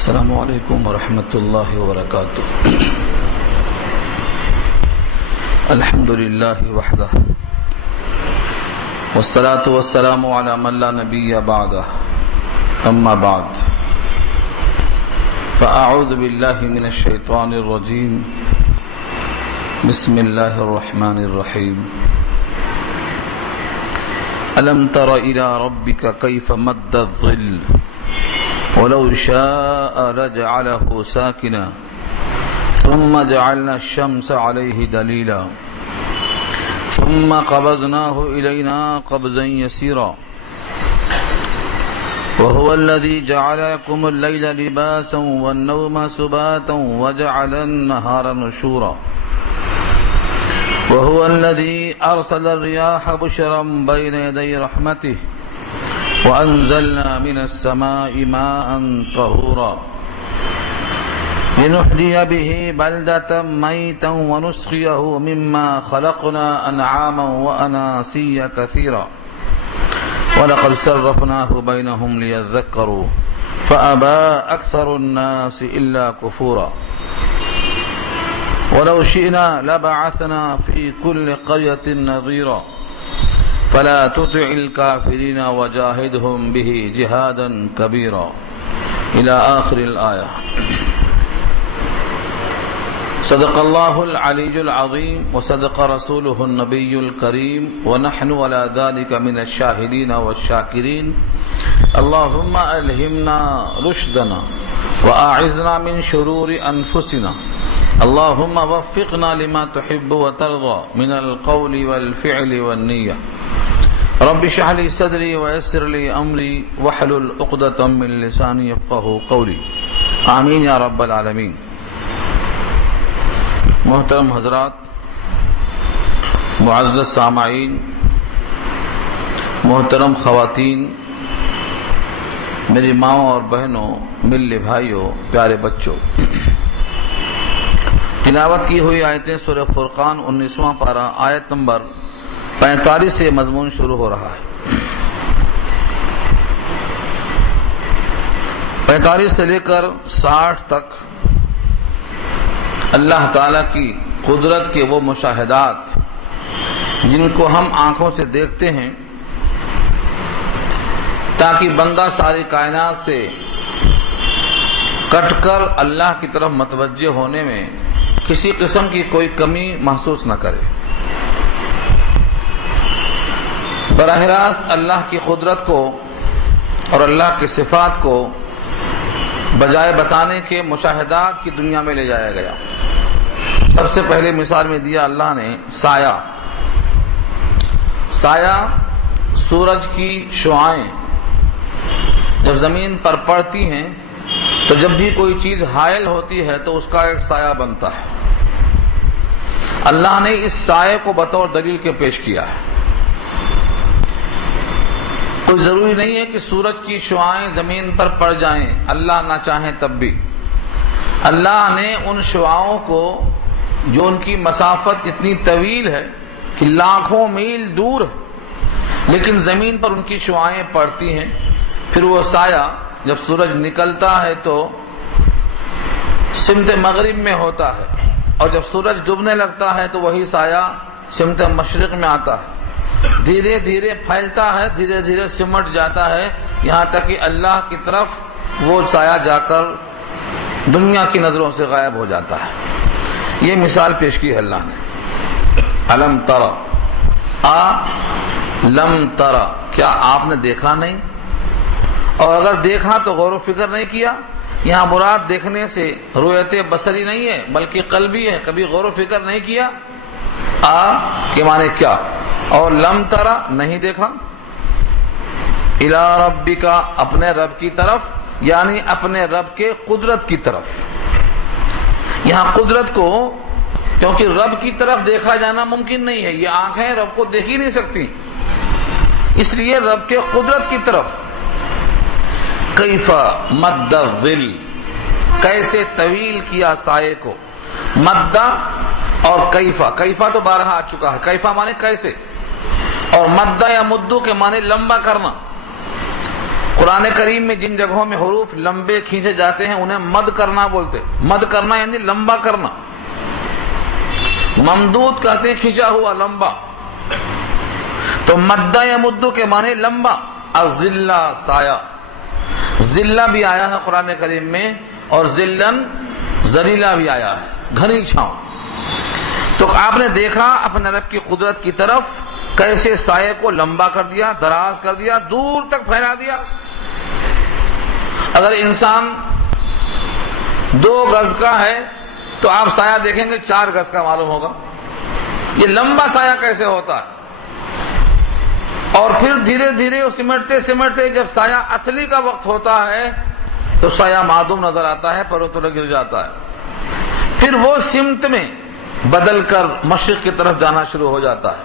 السلام علیکم ورحمۃ اللہ وبرکاتہ. الحمد للہ وحدہ والصلاة والسلام علی من لا نبی بعدہ اما بعد فاعوذ باللہ من الشیطان الرجیم بسم اللہ الرحمن الرحیم. الم تر الی ربک کیف مد الظل ولو شاء لجعله ساكنا ثم جعلنا الشمس عليه دليلا ثم قبضناه إلينا قبضا يسيرا وهو الذي جعل لكم الليل لباسا والنوم سباتا وجعل النهار نشورا وهو الذي أرسل الرياح بشرا بين يدي رحمته وأنزلنا من السماء ماء طهورا لنحيي به بلدة ميتا ونسقيه مما خلقنا أنعاما وأناسيا كثيرا ولقد صرفناه بينهم ليذكروا فأبى أكثر الناس إلا كفورا ولو شئنا لبعثنا في كل قرية نظيرا فلا تطع الكافرين وجاهدهم به جهادا كبيرا إلى آخر الآية. صدق الله العلي العظيم وصدق رسوله النبي الكريم ونحن على ذلك من الشاهدين والشاكرين. اللهم ألهمنا رشدنا وأعذنا من شرور أنفسنا. اللهم وفقنا لما تحب وترضى من القول والفعل والنية. رب اشرح لي صدري ويسر لي امري واحلل عقدة من لساني يفقهوا قولي. آمین یا رب العالمین. محترم حضرات، معزز سامعین، محترم خواتین، میری ماؤں اور بہنوں، ملے بھائیوں، پیارے بچوں، تلاوت کی ہوئی آیتیں سورہ فرقان 19واں پارہ آیت نمبر 45 سے مضمون شروع ہو رہا ہے. 45 سے لے کر 60 تک اللہ تعالی کی قدرت کے وہ مشاہدات جن کو ہم آنکھوں سے دیکھتے ہیں تاکہ بندہ ساری کائنات سے کٹ کر اللہ کی طرف متوجہ ہونے میں کسی قسم کی کوئی کمی محسوس نہ کرے. براہ راست اللہ کی قدرت کو اور اللہ کی صفات کو بجائے بتانے کے مشاہدات کی دنیا میں لے جایا گیا. سب سے پہلے مثال میں دیا اللہ نے سایہ. سایہ سورج کی شعاعیں جب زمین پر پڑتی ہیں تو جب بھی کوئی چیز حائل ہوتی ہے تو اس کا ایک سایہ بنتا ہے. اللہ نے اس سائے کو بطور دلیل کے پیش کیا ہے. کوئی ضروری نہیں ہے کہ سورج کی شعاعیں زمین پر پڑ جائیں، اللہ نہ چاہیں تب بھی. اللہ نے ان شعاعوں کو جو ان کی مسافت اتنی طویل ہے کہ لاکھوں میل دور ہے لیکن زمین پر ان کی شعاعیں پڑتی ہیں، پھر وہ سایہ جب سورج نکلتا ہے تو سمت مغرب میں ہوتا ہے اور جب سورج ڈوبنے لگتا ہے تو وہی سایہ سمت مشرق میں آتا ہے. دھیرے دھیرے پھیلتا ہے، دھیرے دھیرے سمٹ جاتا ہے، یہاں تک کہ اللہ کی طرف وہ سایہ جا کر دنیا کی نظروں سے غائب ہو جاتا ہے. یہ مثال پیش کی ہے اللہ نے. الم ترى لم ترى، کیا آپ نے دیکھا نہیں؟ اور اگر دیکھا تو غور و فکر نہیں کیا؟ یہاں مراد دیکھنے سے رؤیت بصری نہیں ہے بلکہ قلبی ہے. کبھی غور و فکر نہیں کیا؟ کے معنی کیا؟ اور لم ترى نہیں دیکھا. الی ربک، اپنے رب کی طرف، یعنی اپنے رب کے قدرت کی طرف. یہاں قدرت کو کیونکہ رب کی طرف دیکھا جانا ممکن نہیں ہے، یہ آنکھیں رب کو دیکھ ہی نہیں سکتی، اس لیے رب کے قدرت کی طرف. کیف مد الظل، کیسے طویل کیا سائے کو. مد اور کیفا تو بارہا آ چکا ہے. کیفا مانے کیسے، اور مدہ یا مدو کے معنی لمبا کرنا. قرآن کریم میں جن جگہوں میں حروف لمبے کھینچے جاتے ہیں انہیں مد کرنا بولتے. مد کرنا یعنی لمبا کرنا. ممدود کہتے ہیں کھینچا ہوا لمبا. تو مدہ یا مدو کے معنی لمبا. الظلہ سایہ. ذلہ بھی آیا ہے قرآن کریم میں اور ذلن ذلیلہ بھی آیا ہے, گھنی چھاؤں. تو آپ نے دیکھا اپنے رب کی قدرت کی طرف کیسے سائے کو لمبا کر دیا, دراز کر دیا, دور تک پھیلا دیا. اگر انسان 2 گز کا ہے تو آپ سایہ دیکھیں گے 4 گز کا معلوم ہوگا. یہ لمبا سایہ کیسے ہوتا ہے؟ اور پھر دھیرے دھیرے سمٹتے سمٹتے جب سایہ اصلی کا وقت ہوتا ہے تو سایہ معدوم نظر آتا ہے, پروں تلے گر جاتا ہے. پھر وہ سمت میں بدل کر مشرق کی طرف جانا شروع ہو جاتا ہے.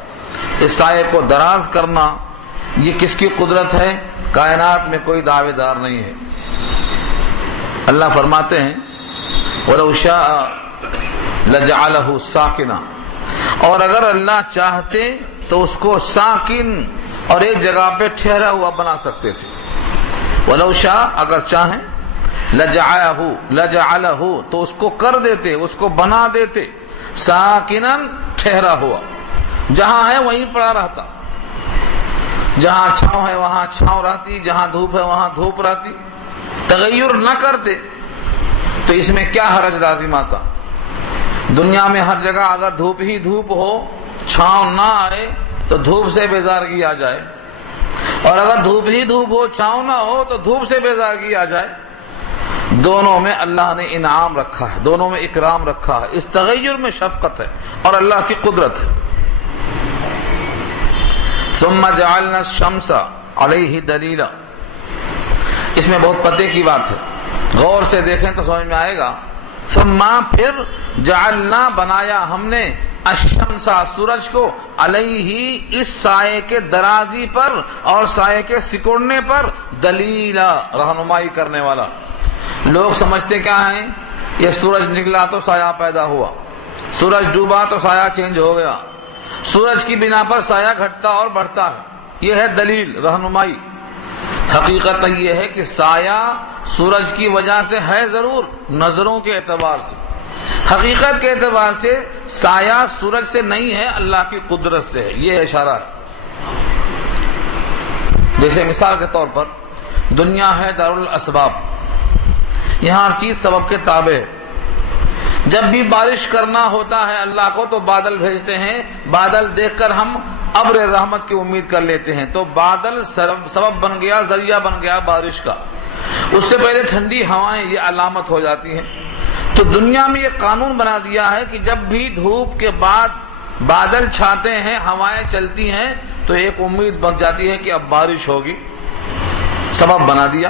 اس سائے کو دراز کرنا یہ کس کی قدرت ہے؟ کائنات میں کوئی دعوے دار نہیں ہے. اللہ فرماتے ہیں وَلَوْ شَاءَ لَجَعَلَهُ سَاكِنًا, اور اگر اللہ چاہتے تو اس کو ساکن اور ایک جگہ پہ ٹھہرا ہوا بنا سکتے تھے. وَلَوْ شَاءَ, اگر چاہیں, لَجَعَلَهُ تو اس کو کر دیتے, اس کو بنا دیتے, ساکنن ٹھہرا ہوا, جہاں ہے وہیں پڑا رہتا. جہاں چھاؤں ہے وہاں چھاؤں رہتی, جہاں دھوپ ہے وہاں دھوپ رہتی. تغیر نہ کرتے تو اس میں کیا حرج لازم آتا؟ دنیا میں ہر جگہ اگر دھوپ ہی دھوپ ہو, چھاؤں نہ آئے تو دھوپ سے بیزارگی آ جائے, اور اگر دھوپ ہی دھوپ ہو چھاؤں نہ ہو تو دھوپ سے بیزارگی آ جائے. دونوں میں اللہ نے انعام رکھا ہے, دونوں میں اکرام رکھا ہے. اس تغیر میں شفقت ہے اور اللہ کی قدرت ہے. ثم جعلنا الشمس علیہ دلیلا, اس میں بہت پتے کی بات ہے, غور سے دیکھیں تو سمجھ میں آئے گا. ثم پھر جعلنا بنایا ہم نے الشمس سورج کو علیہ اس سائے کے درازی پر اور سائے کے سکڑنے پر دلیلا رہنمائی کرنے والا. لوگ سمجھتے کیا ہیں, یہ سورج نکلا تو سایہ پیدا ہوا, سورج ڈوبا تو سایہ چینج ہو گیا, سورج کی بنا پر سایہ گھٹتا اور بڑھتا ہے. یہ ہے دلیل, رہنمائی. حقیقت یہ ہے کہ سایہ سورج کی وجہ سے ہے ضرور نظروں کے اعتبار سے, حقیقت کے اعتبار سے سایہ سورج سے نہیں ہے, اللہ کی قدرت سے ہے. یہ اشارہ ہے. جیسے مثال کے طور پر دنیا ہے دارالاسباب, یہاں ہر چیز سبب کے تابع ہے. جب بھی بارش کرنا ہوتا ہے اللہ کو تو بادل بھیجتے ہیں, بادل دیکھ کر ہم ابر رحمت کی امید کر لیتے ہیں, تو بادل سبب بن گیا, ذریعہ بن گیا بارش کا. اس سے پہلے ٹھنڈی ہوائیں یہ علامت ہو جاتی ہیں. تو دنیا میں یہ قانون بنا دیا ہے کہ جب بھی دھوپ کے بعد بادل چھاتے ہیں, ہوائیں چلتی ہیں, تو ایک امید بن جاتی ہے کہ اب بارش ہوگی. سبب بنا دیا.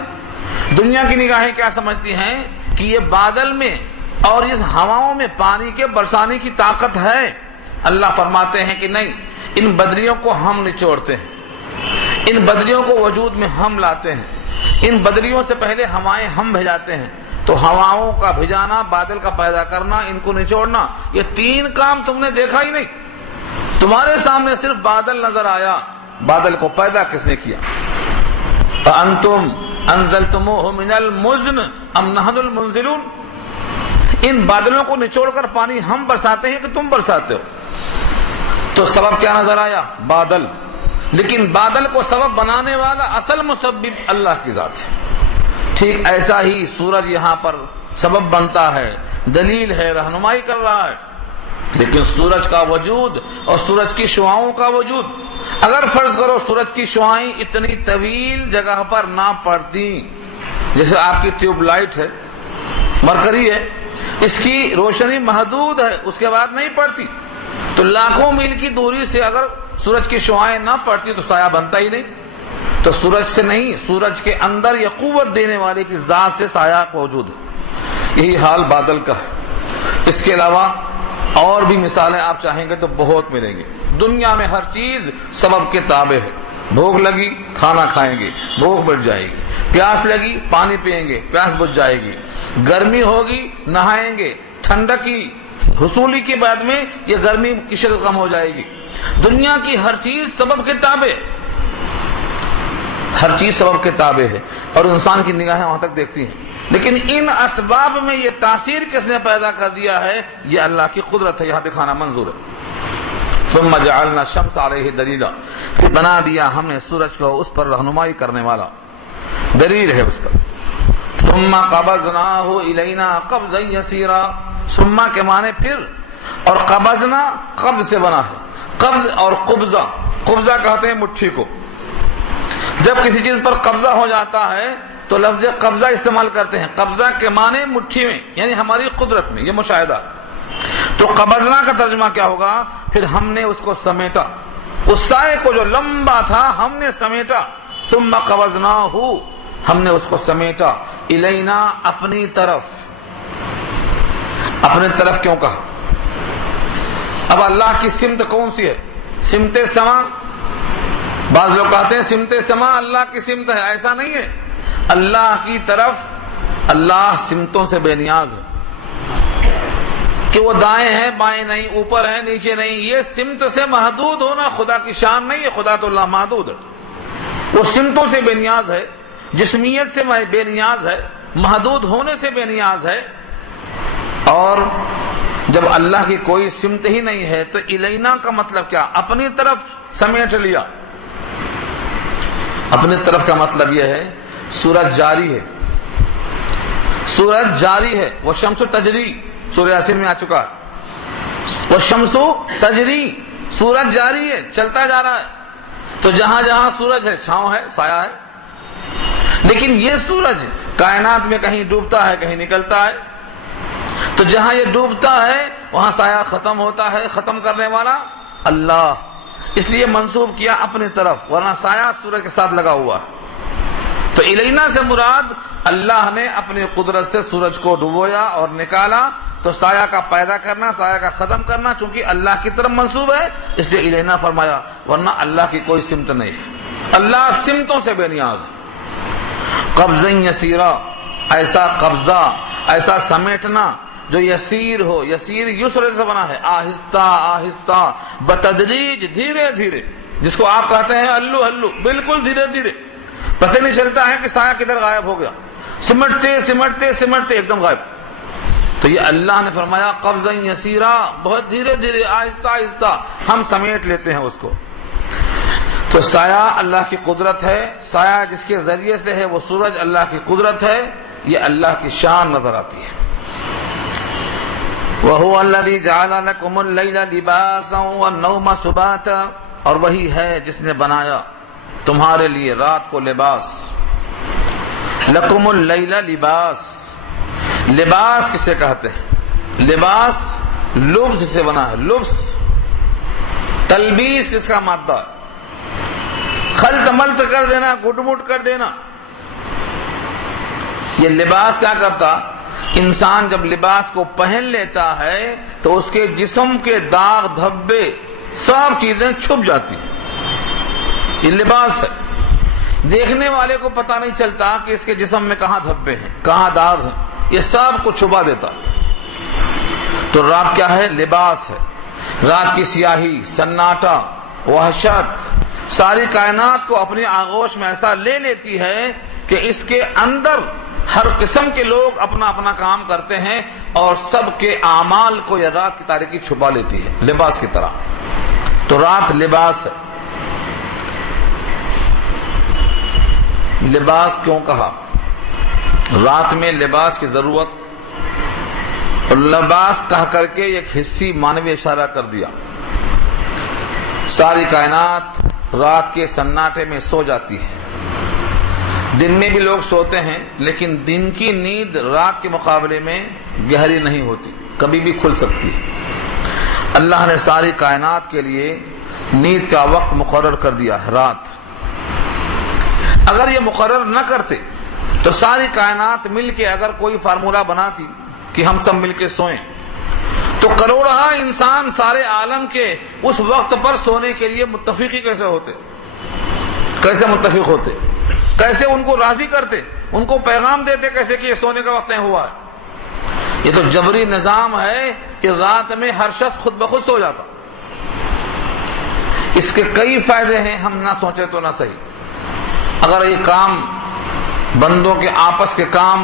دنیا کی نگاہیں کیا سمجھتی ہیں کہ یہ بادل میں اور اس ہواؤں میں پانی کے برسانے کی طاقت ہے. اللہ فرماتے ہیں کہ نہیں, ان بدریوں کو ہم نچوڑتے ہیں, ان بدریوں کو وجود میں ہم لاتے ہیں, ان بدریوں سے پہلے ہوائیں ہم بھیجاتے ہیں. تو ہواؤں کا بھیجانا, بادل کا پیدا کرنا, ان کو نچوڑنا, یہ 3 کام تم نے دیکھا ہی نہیں. تمہارے سامنے صرف بادل نظر آیا, بادل کو پیدا کس نے کیا؟ فَأَنْتُمْ أَنزَلْتُمُوهُ مِنَ الْمُزْنِ أَمْ نَحْنُ الْمُنزِلُونَ, ان بادلوں کو نچوڑ کر پانی ہم برساتے ہیں کہ تم برساتے ہو؟ تو سبب کیا نظر آیا؟ بادل. لیکن بادل کو سبب بنانے والا اصل مسبب اللہ کی ذات ہے. ٹھیک ایسا ہی سورج یہاں پر سبب بنتا ہے, دلیل ہے, رہنمائی کر رہا ہے. لیکن سورج کا وجود اور سورج کی شعاؤں کا وجود, اگر فرض کرو سورج کی شعائیں اتنی طویل جگہ پر نہ پڑتی, جیسے آپ کی ٹیوب لائٹ ہے, مرکری ہے, اس کی روشنی محدود ہے, اس کے بعد نہیں پڑتی, تو لاکھوں میل کی دوری سے اگر سورج کی شعائیں نہ پڑتی تو سایہ بنتا ہی نہیں. تو سورج سے نہیں, سورج کے اندر یہ قوت دینے والے کی ذات سے سایہ موجود ہے. یہی حال بادل کا ہے. اس کے علاوہ اور بھی مثالیں آپ چاہیں گے تو بہت ملیں گے. دنیا میں ہر چیز سبب کے تابع ہے. بھوک لگی کھانا کھائیں گے, بھوک بڑھ جائے گی. پیاس لگی پانی پئیں گے, پیاس بجھ جائے گی. گرمی ہوگی نہائیں گے, ٹھنڈک کی حصولی کے بعد میں یہ گرمی کی شدت کم ہو جائے گی. دنیا کی ہر چیز سبب کے تابع. ہر چیز سبب کے تابع ہے اور انسان کی نگاہیں وہاں تک دیکھتی ہیں، لیکن ان اسباب میں یہ تاثیر کس نے پیدا کر دیا ہے؟ یہ اللہ کی قدرت ہے، یہاں دکھانا منظور ہے۔ ثم جعلنا الشمس علیہ دلیلا، پھر بنا دیا ہم نے سورج کو اس پر رہنمائی کرنے والا، دلیل ہے اس پر۔ ثم قبضناہ الینا قبضا یسیرا، ثم کے معنی پھر، اور قبضنا قبض سے بنا ہے، قبض اور قبضہ، قبضہ کہتے ہیں مٹھی کو، جب کسی چیز پر قبضہ ہو جاتا ہے تو لفظ قبضہ استعمال کرتے ہیں، قبضہ کے معنی مٹھی میں، یعنی ہماری قدرت میں، یہ مشاہدہ۔ تو قبضنا کا ترجمہ کیا ہوگا؟ پھر ہم نے اس کو سمیٹا، اس سائے کو جو لمبا تھا ہم نے سمیٹا، ثم قبضناہ، ہم نے اس کو سمیٹا، الینا اپنی طرف۔ اپنے طرف کیوں کہا؟ اب اللہ کی سمت کون سی ہے؟ سمت سما۔ بعض لوگ کہتے ہیں سمت سما اللہ کی سمت ہے، ایسا نہیں ہے۔ اللہ کی طرف، اللہ سمتوں سے بے نیاز ہے کہ وہ دائیں ہیں بائیں نہیں، اوپر ہیں نیچے نہیں، یہ سمت سے محدود ہونا خدا کی شان نہیں ہے، خدا تو اللہ محدود ہے، وہ سمتوں سے بے نیاز ہے، جسمیت سے بے نیاز ہے، محدود ہونے سے بے نیاز ہے۔ اور جب اللہ کی کوئی سمت ہی نہیں ہے تو الینا کا مطلب کیا؟ اپنی طرف سمیٹ لیا۔ اپنی طرف کا مطلب یہ ہے سورج جاری ہے، سورج جاری ہے، وہ شمس تجری، سورہ یاسین میں آ چکا ہے، وہ شمس تجری، سورج جاری ہے، چلتا جا رہا ہے، تو جہاں جہاں سورج ہے چھاؤں ہے، سایہ ہے، لیکن یہ سورج کائنات میں کہیں ڈوبتا ہے کہیں نکلتا ہے، تو جہاں یہ ڈوبتا ہے وہاں سایہ ختم ہوتا ہے، ختم کرنے والا اللہ، اس لیے منسوب کیا اپنی طرف، ورنہ سایہ سورج کے ساتھ لگا ہوا ہے۔ تو الینا سے مراد اللہ نے اپنی قدرت سے سورج کو ڈبویا اور نکالا، تو سایہ کا پیدا کرنا، سایہ کا ختم کرنا چونکہ اللہ کی طرف منسوب ہے اس لیے الینا فرمایا، ورنہ اللہ کی کوئی سمت نہیں، اللہ سمتوں سے بے نیاز۔ قبضا یسیرا، ایسا قبضہ، ایسا سمیٹنا جو یسیر ہو، یسیر یسر سے بنا ہے، آہستہ آہستہ، بتدریج، دھیرے دھیرے، جس کو آپ کہتے ہیں ہلو ہلو، بالکل دھیرے دھیرے، پتہ نہیں چلتا ہے کہ سایہ کدھر غائب ہو گیا، سمٹتے سمٹتے سمٹتے ایک دم غائب۔ تو یہ اللہ نے فرمایا قبضا یسیرا، بہت دھیرے دھیرے، آہستہ آہستہ ہم سمیٹ لیتے ہیں اس کو۔ تو سایہ اللہ کی قدرت ہے، سایہ جس کے ذریعے سے ہے وہ سورج اللہ کی قدرت ہے، یہ اللہ کی شان نظر آتی ہے۔ وَهُوَ الَّذِي جَعَلَ لَكُمُ اللَّيْلَ لِبَاسًا وَالنَّوْمَ سُبَاتًا، اور وہی ہے جس نے بنایا تمہارے لیے رات کو لباس۔ لَكُمُ اللَّيْلَ لباس، لباس کسے کہتے ہیں؟ لباس لبس سے بنا ہے، لبس، تلبیس اس کا مادہ، خلط ملط کر دینا، گٹ مٹ کر دینا۔ یہ لباس کیا کرتا؟ انسان جب لباس کو پہن لیتا ہے تو اس کے جسم کے داغ دھبے سب چیزیں چھپ جاتی ہیں، یہ لباس ہے، دیکھنے والے کو پتہ نہیں چلتا کہ اس کے جسم میں کہاں دھبے ہیں، کہاں داغ ہیں، یہ سب کو چھپا دیتا۔ تو رات کیا ہے؟ لباس ہے۔ رات کی سیاہی، سناٹا، وحشت ساری کائنات کو اپنی آغوش میں ایسا لے لیتی ہے کہ اس کے اندر ہر قسم کے لوگ اپنا اپنا کام کرتے ہیں اور سب کے اعمال کو یہ رات کی تاریکی چھپا لیتی ہے لباس کی طرح۔ تو رات لباس ہے۔ لباس کیوں کہا؟ رات میں لباس کی ضرورت، اور لباس کہہ کر کے ایک حصی معنوی اشارہ کر دیا۔ ساری کائنات رات کے سناٹے میں سو جاتی ہے، دن میں بھی لوگ سوتے ہیں لیکن دن کی نیند رات کے مقابلے میں گہری نہیں ہوتی، کبھی بھی کھل سکتی ہے۔ اللہ نے ساری کائنات کے لیے نیند کا وقت مقرر کر دیا ہے، رات۔ اگر یہ مقرر نہ کرتے تو ساری کائنات مل کے اگر کوئی فارمولہ بناتی کہ ہم سب مل کے سوئیں تو کروڑہ انسان سارے عالم کے اس وقت پر سونے کے لیے متفقی کیسے ہوتے؟ کیسے متفق ہوتے؟ کیسے ان کو راضی کرتے؟ ان کو پیغام دیتے کیسے کہ یہ سونے کا وقت نہیں ہوا ہے؟ یہ تو جبری نظام ہے کہ رات میں ہر شخص خود بخود سو جاتا۔ اس کے کئی فائدے ہیں، ہم نہ سوچے تو نہ صحیح۔ اگر یہ کام بندوں کے آپس کے کام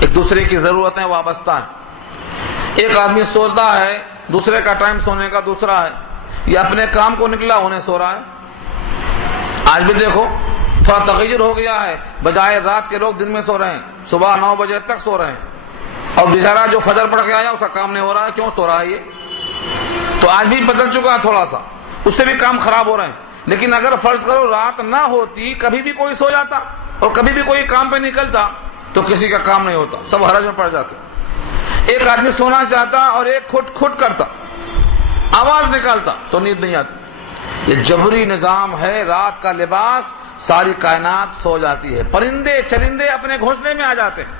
ایک دوسرے کی ضرورتیں وابستہ ہیں، ایک آدمی سوتا ہے، دوسرے کا ٹائم سونے کا دوسرا ہے، یہ اپنے کام کو نکلا ہونے سو رہا ہے۔ آج بھی دیکھو تھوڑا تغیر ہو گیا ہے، بجائے رات کے لوگ دن میں سو رہے ہیں، صبح 9 بجے تک سو رہے ہیں، اور بیچارہ جو فجر پڑھ کے آیا اس کا کام نہیں ہو رہا ہے، کیوں سو رہا ہے یہ؟ تو آج بھی بدل چکا ہے تھوڑا سا، اس سے بھی کام خراب ہو رہے ہیں۔ لیکن اگر فرض کرو رات نہ ہوتی، کبھی بھی کوئی سو جاتا اور کبھی بھی کوئی کام پہ نکلتا تو کسی کا کام نہیں ہوتا، سب حرج میں پڑ جاتے۔ ایک آدمی سونا چاہتا اور ایک کھٹ کرتا، آواز نکالتا تو نیند نہیں آتی۔ یہ جبری نظام ہے، رات کا لباس، ساری کائنات سو جاتی ہے، پرندے چرندے اپنے گھونسلے میں آ جاتے ہیں،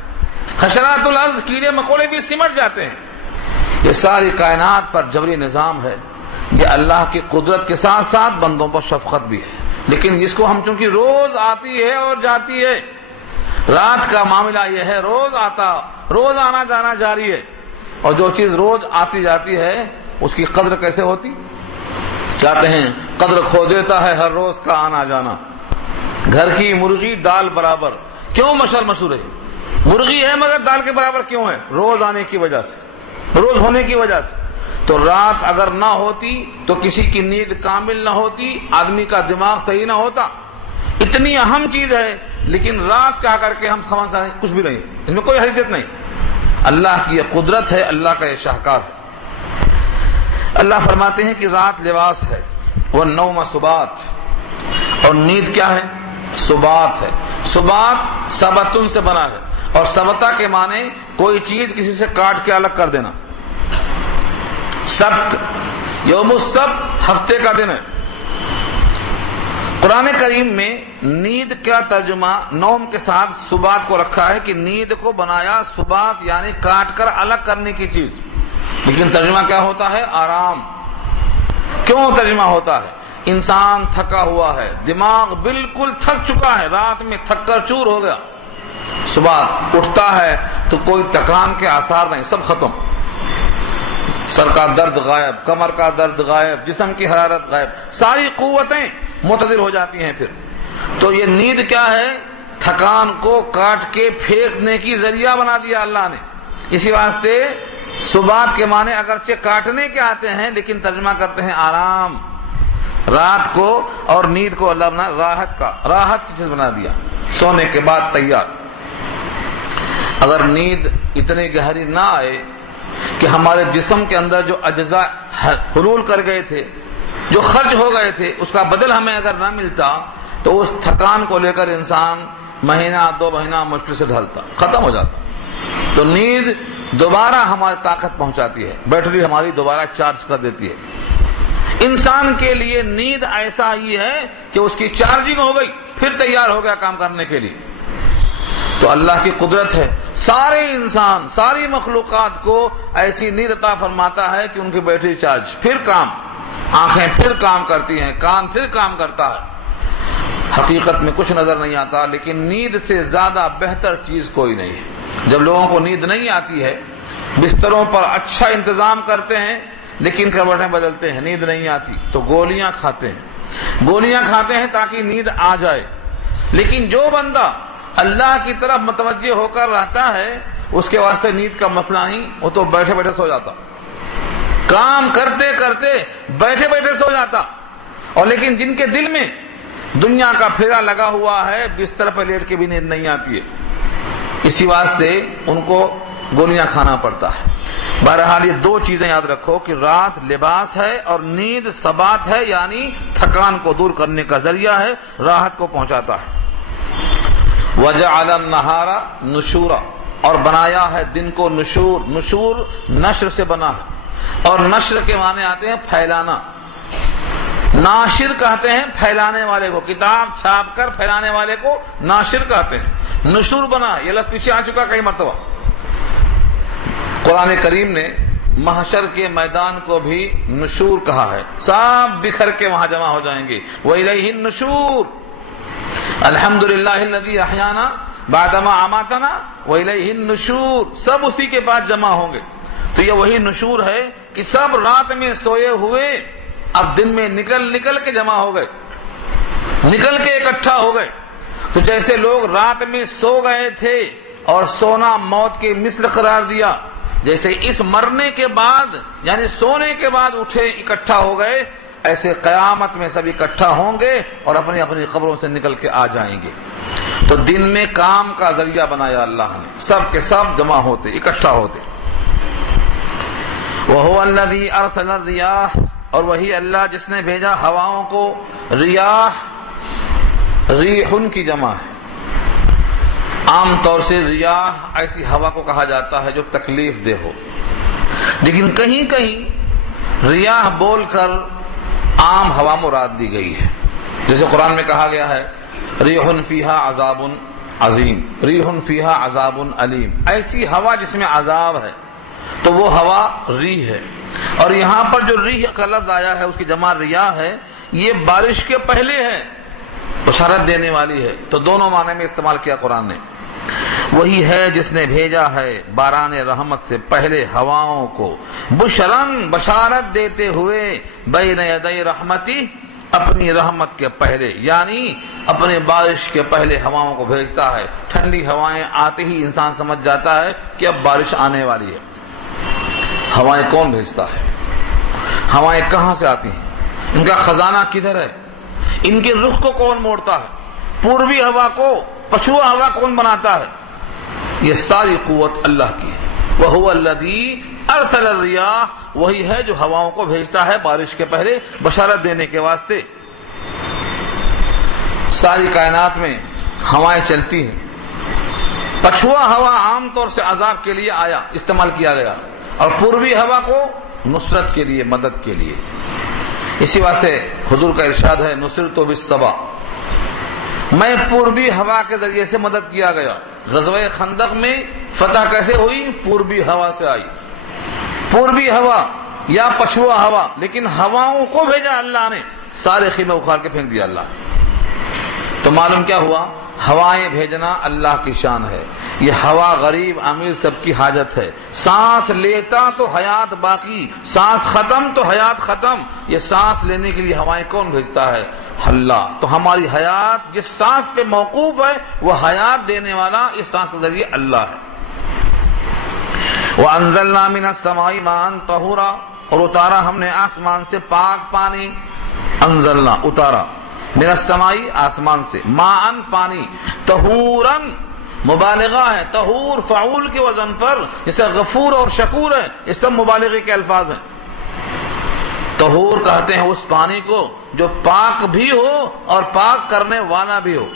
حشرات الارض کیڑے مکوڑے بھی سمٹ جاتے ہیں۔ یہ ساری کائنات پر جبری نظام ہے، یہ اللہ کی قدرت کے ساتھ ساتھ بندوں پر شفقت بھی ہے، لیکن اس کو ہم چونکہ روز آتی ہے اور جاتی ہے، رات کا معاملہ یہ ہے روز آنا جانا جاری ہے، اور جو چیز روز آتی جاتی ہے اس کی قدر کیسے ہوتی؟ کہتے ہیں قدر کھو دیتا ہے ہر روز کا آنا جانا، گھر کی مرغی دال برابر، کیوں مشہور ہے؟ مرغی ہے مگر دال کے برابر کیوں ہے؟ روز آنے کی وجہ سے، روز ہونے کی وجہ سے۔ تو رات اگر نہ ہوتی تو کسی کی نیند کامل نہ ہوتی، آدمی کا دماغ صحیح نہ ہوتا۔ اتنی اہم چیز ہے، لیکن رات کہا کر کے ہم سمجھتے ہیں کچھ بھی نہیں، اس میں کوئی حیثیت نہیں۔ اللہ کی یہ قدرت ہے، اللہ کا یہ شاہکار ہے۔ اللہ فرماتے ہیں کہ رات لباس ہے، والنوم سبات، اور نیند کیا ہے؟ سبات ہے۔ سبات سبتن سے بنا ہے، اور سبتا کے معنی کوئی چیز کسی سے کاٹ کے الگ کر دینا۔ سبت، یوم السبت ہفتے کا دن ہے۔ قرآن کریم میں نیند کا ترجمہ نوم کے ساتھ سبات کو رکھا ہے کہ نیند کو بنایا سبات یعنی کاٹ کر الگ کرنے کی چیز، لیکن ترجمہ کیا ہوتا ہے؟ آرام۔ کیوں ترجمہ ہوتا ہے؟ انسان تھکا ہوا ہے، دماغ بالکل تھک چکا ہے، رات میں تھک کر چور ہو گیا، صبح اٹھتا ہے تو کوئی تکان کے آثار نہیں، سب ختم، سر کا درد غائب، کمر کا درد غائب، جسم کی حرارت غائب، ساری قوتیں معتدل ہو جاتی ہیں پھر۔ تو یہ نیند کیا ہے؟ تھکان کو کاٹ کے پھینکنے کی ذریعہ بنا دیا اللہ نے۔ اسی واسطے سبات کے معنی اگرچہ کاٹنے کے آتے ہیں لیکن ترجمہ کرتے ہیں آرام، رات کو، اور نیند کو اللہ نے راحت کی چیز بنا دیا، سونے کے بعد تیار۔ اگر نیند اتنی گہری نہ آئے کہ ہمارے جسم کے اندر جو اجزاء حلول کر گئے تھے، جو خرچ ہو گئے تھے، اس کا بدل ہمیں اگر نہ ملتا تو اس تھکان کو لے کر انسان مہینہ 2 مہینہ مشکل سے ڈھلتا، ختم ہو جاتا۔ تو نیند دوبارہ ہماری طاقت پہنچاتی ہے، بیٹری ہماری دوبارہ چارج کر دیتی ہے۔ انسان کے لیے نیند ایسا ہی ہے کہ اس کی چارجنگ ہو گئی، پھر تیار ہو گیا کام کرنے کے لیے۔ تو اللہ کی قدرت ہے، سارے انسان، ساری مخلوقات کو ایسی نیند عطا فرماتا ہے کہ ان کی بیٹری چارج، پھر کام، آنکھیں پھر کام کرتی ہیں، کان پھر کام کرتا ہے۔ حقیقت میں کچھ نظر نہیں آتا، لیکن نیند سے زیادہ بہتر چیز کوئی نہیں ہے۔ جب لوگوں کو نیند نہیں آتی ہے، بستروں پر اچھا انتظام کرتے ہیں لیکن کروٹیں بدلتے ہیں، نیند نہیں آتی تو گولیاں کھاتے ہیں تاکہ نیند آ جائے۔ لیکن جو بندہ اللہ کی طرف متوجہ ہو کر رہتا ہے، اس کے واسطے نیند کا مسئلہ نہیں، وہ تو بیٹھے بیٹھے سو جاتا، کام کرتے کرتے بیٹھے بیٹھے سو جاتا۔ اور لیکن جن کے دل میں دنیا کا پھیرا لگا ہوا ہے، بستر پہ لیٹ کے بھی نیند نہیں آتی ہے، اسی واسطے ان کو گولیاں کھانا پڑتا ہے۔ بہرحال یہ 2 چیزیں یاد رکھو کہ رات لباس ہے اور نیند ثبات ہے، یعنی تھکان کو دور کرنے کا ذریعہ ہے، راحت کو پہنچاتا ہے۔ وَجَعَلَ النَّهَارَ نُشُورًا، اور بنایا ہے دن کو نشور نشر سے بنا ہے، اور نشر کے معنی آتے ہیں پھیلانا۔ ناشر کہتے ہیں پھیلانے والے کو، کتاب چھاپ کر پھیلانے والے کو ناشر کہتے ہیں۔ نشور بنا، یہ لفظ پیچھے آ چکا کئی مرتبہ۔ قرآن کریم نے محشر کے میدان کو بھی نشور کہا ہے، سب بکھر کے وہاں جمع ہو جائیں گے۔ وَإِلَيْهِ النُّشُورُ، الحمدللہ الذی احیانا بعدما اماتنا وَإِلَيْهِ النُّشُورُ، سب اسی کے بعد جمع ہوں گے۔ تو یہ وہی نشور ہے کہ سب رات میں سوئے ہوئے اب دن میں نکل کے جمع ہو گئے، نکل کے اکٹھا ہو گئے، تو جیسے لوگ رات میں سو گئے تھے اور سونا موت کے مثل قرار دیا، جیسے اس مرنے کے بعد یعنی سونے کے بعد اٹھے اکٹھا ہو گئے، ایسے قیامت میں سب اکٹھا ہوں گے اور اپنی اپنی قبروں سے نکل کے آ جائیں گے۔ تو دن میں کام کا ذریعہ بنایا اللہ نے، سب کے سب جمع ہوتے، اکٹھا ہوتے۔ وَهُوَ الَّذِي أَرْسَلَ الرِّيَاحَ، اور وہی اللہ جس نے بھیجا ہواؤں کو۔ ریاح ریحن کی جمع ہے۔ عام طور سے ریاح ایسی ہوا کو کہا جاتا ہے جو تکلیف دہ ہو، لیکن کہیں کہیں ریاح بول کر عام ہوا مراد دی گئی ہے، جیسے قرآن میں کہا گیا ہے ریح فیہا عذاب عظیم، ریح فیہا عذاب علیم، ایسی ہوا جس میں عذاب ہے، تو وہ ہوا ریح ہے۔ اور یہاں پر جو ریح کا لفظ آیا ہے اس کی جمع ریاح ہے، یہ بارش کے پہلے ہے، بشارت دینے والی ہے، تو دونوں معنی میں استعمال کیا قرآن نے۔ وہی ہے جس نے بھیجا ہے باران رحمت سے پہلے ہواؤں کو، بشرن بشارت دیتے ہوئے، بین یدی رحمتی اپنی رحمت کے پہلے، یعنی اپنے بارش کے پہلے ہواؤں کو بھیجتا ہے۔ ٹھنڈی ہوائیں آتے ہی انسان سمجھ جاتا ہے کہ اب بارش آنے والی ہے۔ ہوائیں کون بھیجتا ہے؟ ہوائیں کہاں سے آتی ہیں؟ ان کا خزانہ کدھر ہے؟ ان کے رخ کو کون موڑتا ہے؟ پوروی ہوا کو پچھوا ہوا کون بناتا ہے؟ یہ ساری قوت اللہ کی ہے۔ وَهُوَ الَّذِي أَرْسَلَ الرِّيَاحَ، وہی ہے جو ہواؤں کو بھیجتا ہے بارش کے پہلے بشارت دینے کے واسطے۔ ساری کائنات میں ہوائیں چلتی ہیں، پچھوا ہوا عام طور سے عذاب کے لیے آیا، استعمال کیا گیا، اور پوروی ہوا کو نصرت کے لیے، مدد کے لیے۔ اسی واسطے حضور کا ارشاد ہے نصرت بالصبا، میں پوروی ہوا کے ذریعے سے مدد کیا گیا۔ غزوہ خندق میں فتح کیسے ہوئی؟ پوروی ہوا سے آئی، پوروی ہوا یا پچھوا ہوا، لیکن ہواؤں کو بھیجا اللہ نے، سارے خیمے اکھاڑ کے پھینک دیا اللہ۔ تو معلوم کیا ہوا؟ ہوائیں بھیجنا اللہ کی شان ہے۔ یہ ہوا غریب امیر سب کی حاجت ہے۔ سانس لیتا تو حیات باقی، سانس ختم تو حیات ختم۔ یہ سانس لینے کے لیے ہوائیں کون بھیجتا ہے؟ اللہ۔ تو ہماری حیات جس سانس پہ موقوف ہے وہ حیات دینے والا اس سانس کے ذریعے اللہ ہے۔ وَأَنزَلْنَا مِنَ السَّمَاءِ مَاءً طَهُورًا، اور اتارا ہم نے آسمان سے پاک پانی۔ انزلنا اتارا، من السماء آسمان سے، ماءً پانی، طہوراً مبالغہ ہے، طہور فعول کے وزن پر، جیسے غفور اور شکور ہے، یہ سب مبالغے کے الفاظ ہیں۔ طہور کہتے ہیں اس پانی کو جو پاک بھی ہو اور پاک کرنے والا بھی ہو۔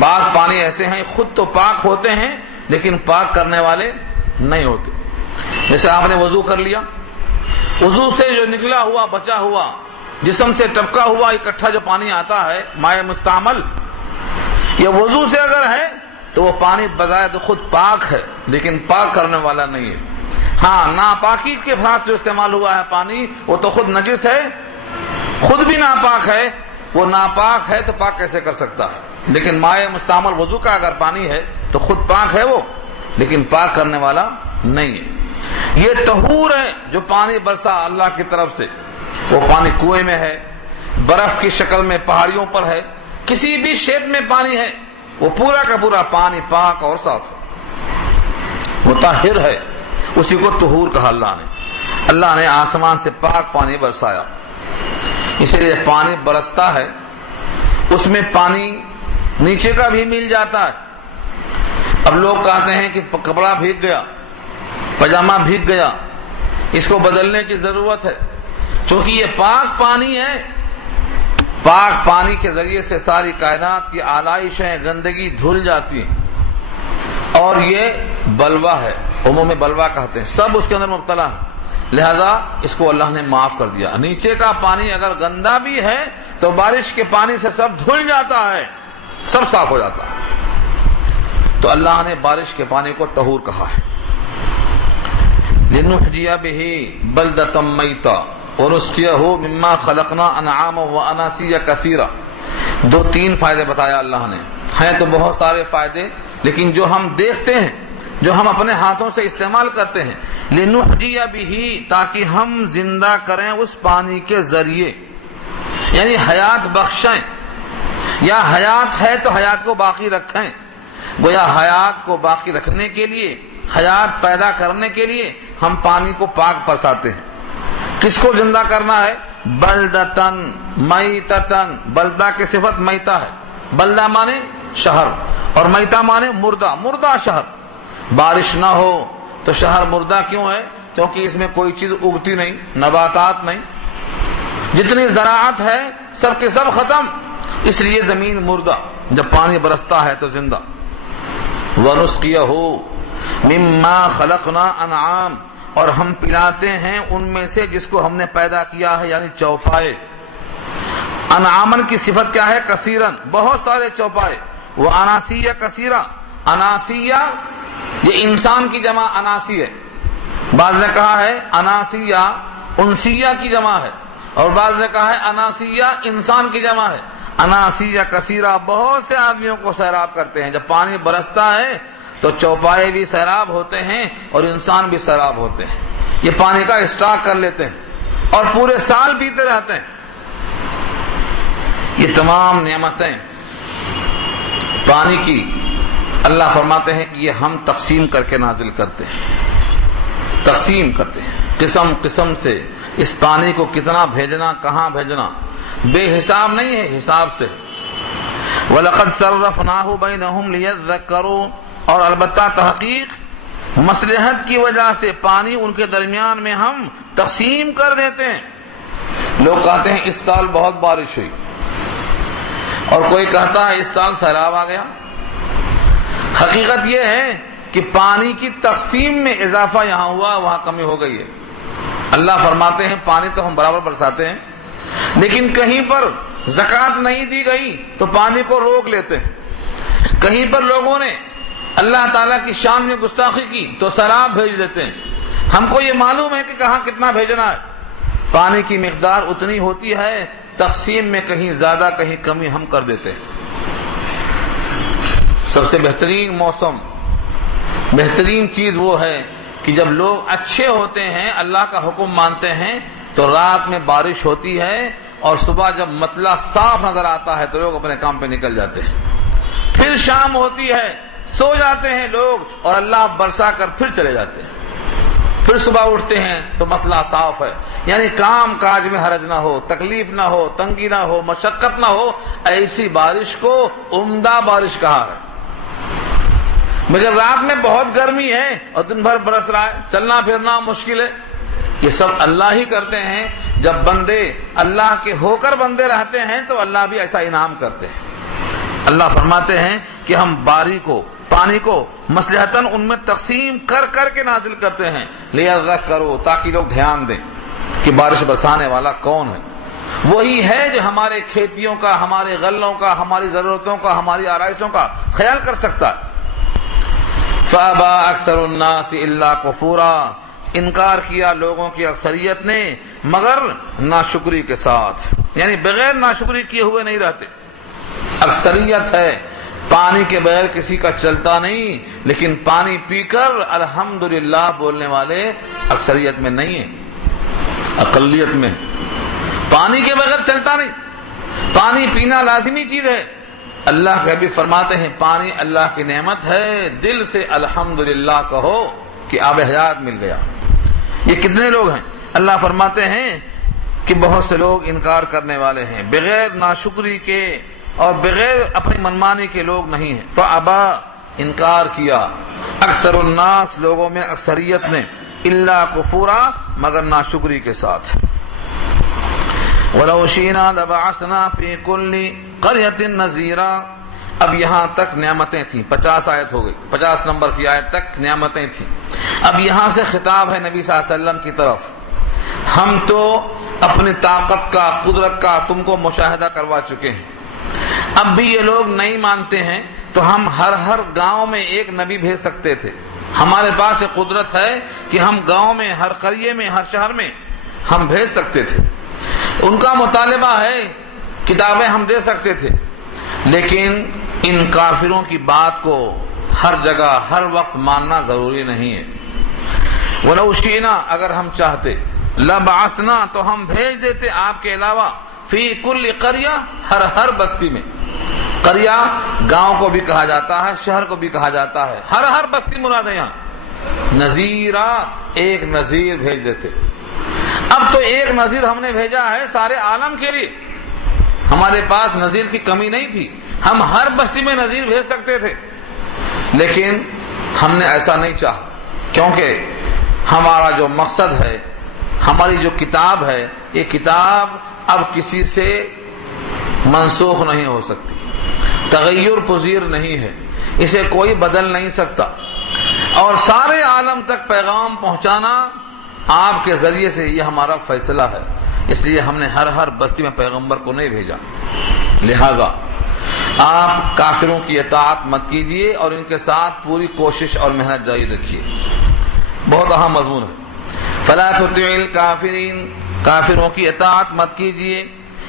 بعض پانی ایسے ہیں خود تو پاک ہوتے ہیں لیکن پاک کرنے والے نہیں ہوتے۔ جیسے آپ نے وضو کر لیا، وضو سے جو نکلا ہوا بچا ہوا جسم سے ٹپکا ہوا اکٹھا جو پانی آتا ہے مائع مستعمل، یہ وضو سے اگر ہے تو وہ پانی بغیر خود پاک ہے لیکن پاک کرنے والا نہیں ہے۔ ہاں، ناپاکی کے ساتھ جو استعمال ہوا ہے پانی وہ تو خود نجس ہے، خود بھی ناپاک ہے، وہ ناپاک ہے تو پاک کیسے کر سکتا ہے؟ لیکن مائع مستعمل وضو کا اگر پانی ہے تو خود پاک ہے وہ، لیکن پاک کرنے والا نہیں ہے۔ یہ طہور ہے جو پانی برسا اللہ کی طرف سے، وہ پانی کنویں میں ہے، برف کی شکل میں پہاڑیوں پر ہے، کسی بھی شیپ میں پانی ہے، وہ پورا کا پورا پانی پاک اور صاف ہے، مطہر ہے، اسی کو طہور کہا اللہ نے۔ اللہ نے آسمان سے پاک پانی برسایا، اس لیے پانی برستا ہے، اس میں پانی نیچے کا بھی مل جاتا ہے۔ اب لوگ کہتے ہیں کہ کپڑا بھیگ گیا، پاجامہ بھیگ گیا، اس کو بدلنے کی ضرورت ہے، کیونکہ یہ پاک پانی ہے۔ پاک پانی کے ذریعے سے ساری کائنات کی آلائشیں گندگی دھل جاتی ہیں، اور یہ بلوا ہے، عموم میں بلوا کہتے ہیں، سب اس کے اندر مبتلا ہے، لہذا اس کو اللہ نے معاف کر دیا۔ نیچے کا پانی اگر گندا بھی ہے تو بارش کے پانی سے سب دھل جاتا ہے، سب صاف ہو جاتا ہے۔ تو اللہ نے بارش کے پانی کو طہور کہا ہے۔ لِنُحْيِيَ بِهِ بَلْدَةً مَيْتًا وَنُسْقِيَهُ مِمَّا خَلَقْنَا أَنْعَامًا وَأَنَاسِيَّ كَثِيرًا۔ دو تین فائدے بتایا اللہ نے، ہیں تو بہت سارے فائدے، لیکن جو ہم دیکھتے ہیں، جو ہم اپنے ہاتھوں سے استعمال کرتے ہیں، لِنُحْيِيَ بِهِ، تاکہ ہم زندہ کریں اس پانی کے ذریعے، یعنی حیات بخشیں۔ یا حیات ہے تو حیات کو باقی رکھیں. گویا حیات کو باقی رکھنے کے لیے، حیات پیدا کرنے کے لیے ہم پانی کو پاک برساتے ہیں. کس کو زندہ کرنا ہے؟ بلدتن میتتن. بلدہ کی صفت میتا ہے. بلدہ مانے شہر اور میتا مانے مردہ. مردہ شہر. بارش نہ ہو تو شہر مردہ کیوں ہے؟ کیونکہ اس میں کوئی چیز اگتی نہیں، نباتات نہیں، جتنی زراعت ہے سب کے سب ختم، اس لیے زمین مردہ. جب پانی برستا ہے تو زندہ. وَنُسْقِيَهُ مِمَّا خَلَقْنَا أَنْعَامٍ. اور ہم پلاتے ہیں ان میں سے جس کو ہم نے پیدا کیا ہے، یعنی چوپائے. انعامن کی صفت کیا ہے؟ کثیرن، بہت سارے چوپائے. وہ اناسیہ کثیرہ. اناسیہ یہ انسان کی جمع اناسی ہے. بعض نے کہا ہے اناسیہ انسیہ کی جمع ہے، اور بعض نے کہا ہے اناسیہ انسان کی جمع ہے. اناسیہ کثیرہ، بہت سے آدمیوں کو سیراب کرتے ہیں. جب پانی برستا ہے تو چوپائے بھی سیراب ہوتے ہیں اور انسان بھی سیراب ہوتے ہیں. یہ پانی کا اسٹاک کر لیتے ہیں اور پورے سال پیتے رہتے ہیں. یہ تمام نعمتیں پانی کی اللہ فرماتے ہیں کہ یہ ہم تقسیم کر کے نازل کرتے ہیں. تقسیم کرتے ہیں قسم قسم سے. اس پانی کو کتنا بھیجنا، کہاں بھیجنا، بے حساب نہیں ہے، حساب سے. وَلَقَدْ صَرَّفْنَاهُ بَيْنَهُمْ لِيَذَّكَّرُوا. اور البتہ تحقیق مصلحت کی وجہ سے پانی ان کے درمیان میں ہم تقسیم کر دیتے ہیں. لوگ کہتے ہیں اس سال بہت بارش ہوئی، اور کوئی کہتا ہے اس سال سیلاب آ گیا. حقیقت یہ ہے کہ پانی کی تقسیم میں اضافہ یہاں ہوا، وہاں کمی ہو گئی ہے. اللہ فرماتے ہیں پانی تو ہم برابر برساتے ہیں، لیکن کہیں پر زکوٰۃ نہیں دی گئی تو پانی کو روک لیتے ہیں. کہیں پر لوگوں نے اللہ تعالیٰ کی شان میں گستاخی کی تو سیلاب بھیج دیتے ہیں. ہم کو یہ معلوم ہے کہ کہاں کتنا بھیجنا ہے. پانی کی مقدار اتنی ہوتی ہے، تقسیم میں کہیں زیادہ کہیں کمی ہم کر دیتے ہیں. سب سے بہترین موسم، بہترین چیز وہ ہے کہ جب لوگ اچھے ہوتے ہیں، اللہ کا حکم مانتے ہیں، تو رات میں بارش ہوتی ہے اور صبح جب مطلع صاف نظر آتا ہے تو لوگ اپنے کام پہ نکل جاتے ہیں. پھر شام ہوتی ہے، سو جاتے ہیں لوگ اور اللہ برسا کر پھر چلے جاتے ہیں. پھر صبح اٹھتے ہیں تو مسئلہ صاف ہے. یعنی کام کاج میں حرج نہ ہو، تکلیف نہ ہو، تنگی نہ ہو، مشقت نہ ہو. ایسی بارش کو عمدہ بارش کہا ہے. مگر رات میں بہت گرمی ہے اور دن بھر برس رہا ہے، چلنا پھرنا مشکل ہے. یہ سب اللہ ہی کرتے ہیں. جب بندے اللہ کے ہو کر بندے رہتے ہیں تو اللہ بھی ایسا انعام کرتے ہیں. اللہ فرماتے ہیں کہ ہم پانی کو مصلحتاً ان میں تقسیم کر کر کے نازل کرتے ہیں. لیذکروا، تاکہ لوگ دھیان دیں کہ بارش برسانے والا کون ہے. وہی ہے جو ہمارے کھیتیوں کا، ہمارے غلوں کا، ہماری ضرورتوں کا، ہماری آرائشوں کا خیال کر سکتا ہے. فَأَبَى أَكْثَرُ النَّاسِ إِلَّا كُفُورًا. انکار کیا لوگوں کی اکثریت نے مگر ناشکری کے ساتھ، یعنی بغیر ناشکری کیے ہوئے نہیں رہتے. اکثریت ہے، پانی کے بغیر کسی کا چلتا نہیں، لیکن پانی پی کر الحمدللہ بولنے والے اکثریت میں نہیں ہیں، اقلیت میں. پانی کے بغیر چلتا نہیں. پانی پینا لازمی چیز ہے. اللہ کے بھی فرماتے ہیں پانی اللہ کی نعمت ہے، دل سے الحمدللہ کہو کہ آب حیات مل گیا. یہ کتنے لوگ ہیں؟ اللہ فرماتے ہیں کہ بہت سے لوگ انکار کرنے والے ہیں، بغیر ناشکری کے اور بغیر اپنی منمانی کے لوگ نہیں ہیں. فَأَبَى، انکار کیا، اکثر الناس، لوگوں میں اکثریت نے، الا کفورا، مگر ناشکری کے ساتھ. وَلَوْ شِئْنَا لَبَعَثْنَا فِي كُلِّ قَرْيَةٍ نَذِيرًا. اب یہاں تک نعمتیں تھیں، 50 آیت ہو گئی، 50 نمبر کی آیت تک نعمتیں تھیں. اب یہاں سے خطاب ہے نبی صلی اللہ علیہ وسلم کی طرف. ہم تو اپنی طاقت کا، قدرت کا تم کو مشاہدہ کروا چکے ہیں. اب بھی یہ لوگ نہیں مانتے ہیں تو ہم ہر گاؤں میں ایک نبی بھیج سکتے تھے. ہمارے پاس یہ قدرت ہے کہ ہم گاؤں میں، ہر قریے میں، ہر شہر میں ہم بھیج سکتے تھے. ان کا مطالبہ ہے، کتابیں ہم دے سکتے تھے، لیکن ان کافروں کی بات کو ہر جگہ ہر وقت ماننا ضروری نہیں ہے. وَلَوْ شِئْنَا، اگر ہم چاہتے، لَبَعَثْنَا، تو ہم بھیج دیتے آپ کے علاوہ، فی کل قریہ، ہر بستی میں. قریہ گاؤں کو بھی کہا جاتا ہے، شہر کو بھی کہا جاتا ہے، ہر بستی مراد ہے یہاں۔ نذیرا، ایک نذیر بھیج دیتے۔ اب تو ایک نذیر ہم نے بھیجا ہے سارے عالم کے لیے، ہمارے پاس نذیر کی کمی نہیں تھی، ہم ہر بستی میں نذیر بھیج سکتے تھے، لیکن ہم نے ایسا نہیں چاہا، کیونکہ ہمارا جو مقصد ہے، ہماری جو کتاب ہے، یہ کتاب اب کسی سے منسوخ نہیں ہو سکتی، تغیر پذیر نہیں ہے، اسے کوئی بدل نہیں سکتا، اور سارے عالم تک پیغام پہنچانا آپ کے ذریعے سے یہ ہمارا فیصلہ ہے، اس لیے ہم نے ہر بستی میں پیغمبر کو نہیں بھیجا۔ لہذا آپ کافروں کی اطاعت مت کیجیے اور ان کے ساتھ پوری کوشش اور محنت جاری رکھیے۔ بہت اہم مضمون ہے۔ فلا تطع الکافرین، کافروں کی اطاعت مت کیجیے،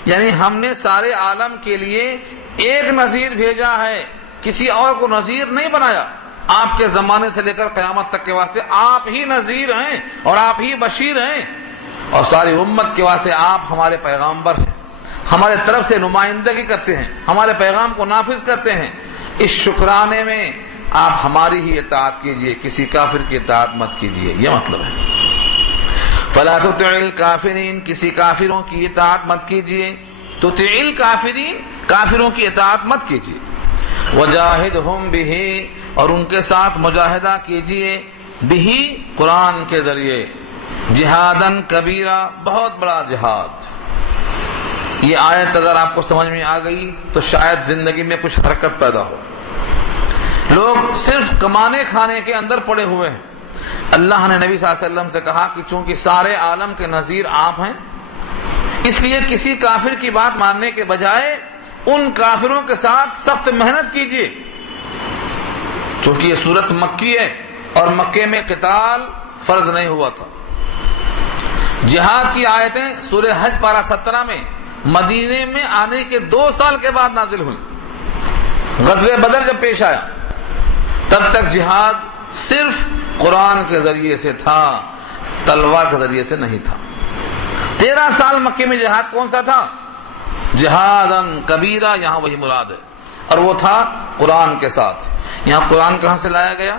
یعنی ہم نے سارے عالم کے لیے ایک نذیر بھیجا ہے، کسی اور کو نذیر نہیں بنایا۔ آپ کے زمانے سے لے کر قیامت تک کے واسطے آپ ہی نذیر ہیں اور آپ ہی بشیر ہیں، اور ساری امت کے واسطے آپ ہمارے پیغامبر ہیں، ہمارے طرف سے نمائندگی کرتے ہیں، ہمارے پیغام کو نافذ کرتے ہیں۔ اس شکرانے میں آپ ہماری ہی اطاعت کیجئے، کسی کافر کی اطاعت مت کیجئے، یہ مطلب ہے۔ فلا تطع الکافرین، کسی کافروں کی اطاعت مت کیجئے، تطع الکافرین، کافروں کی اطاعت مت کیجئے۔ وجاہدہم بہ، اور ان کے ساتھ مجاہدہ کیجئے، بہ، قرآن کے ذریعے، جہادن کبیرہ، بہت بڑا جہاد۔ یہ آیت اگر آپ کو سمجھ میں آ گئی تو شاید زندگی میں کچھ حرکت پیدا ہو۔ لوگ صرف کمانے کھانے کے اندر پڑے ہوئے ہیں۔ اللہ نے نبی صلی اللہ علیہ وسلم سے کہا کہ چونکہ سارے عالم کے نذیر آپ ہیں، اس لیے کسی کافر کی بات ماننے کے بجائے ان کافروں کے ساتھ سخت محنت کیجیے، چونکہ یہ سورت مکی ہے اور مکے میں قتال فرض نہیں ہوا تھا۔ جہاد کی آیتیں سورہ حج پارہ 17 میں مدینے میں آنے کے 2 سال کے بعد نازل ہوئی۔ غزوہ بدر جب پیش آیا تب تک جہاد صرف قرآن کے ذریعے سے تھا، تلوار کے ذریعے سے نہیں تھا۔ 13 سال مکے میں جہاد کون سا تھا؟ جہادن کبیرہ، یہاں وہی مراد ہے، اور وہ تھا قرآن کے ساتھ۔ یہاں قرآن کہاں سے لایا گیا؟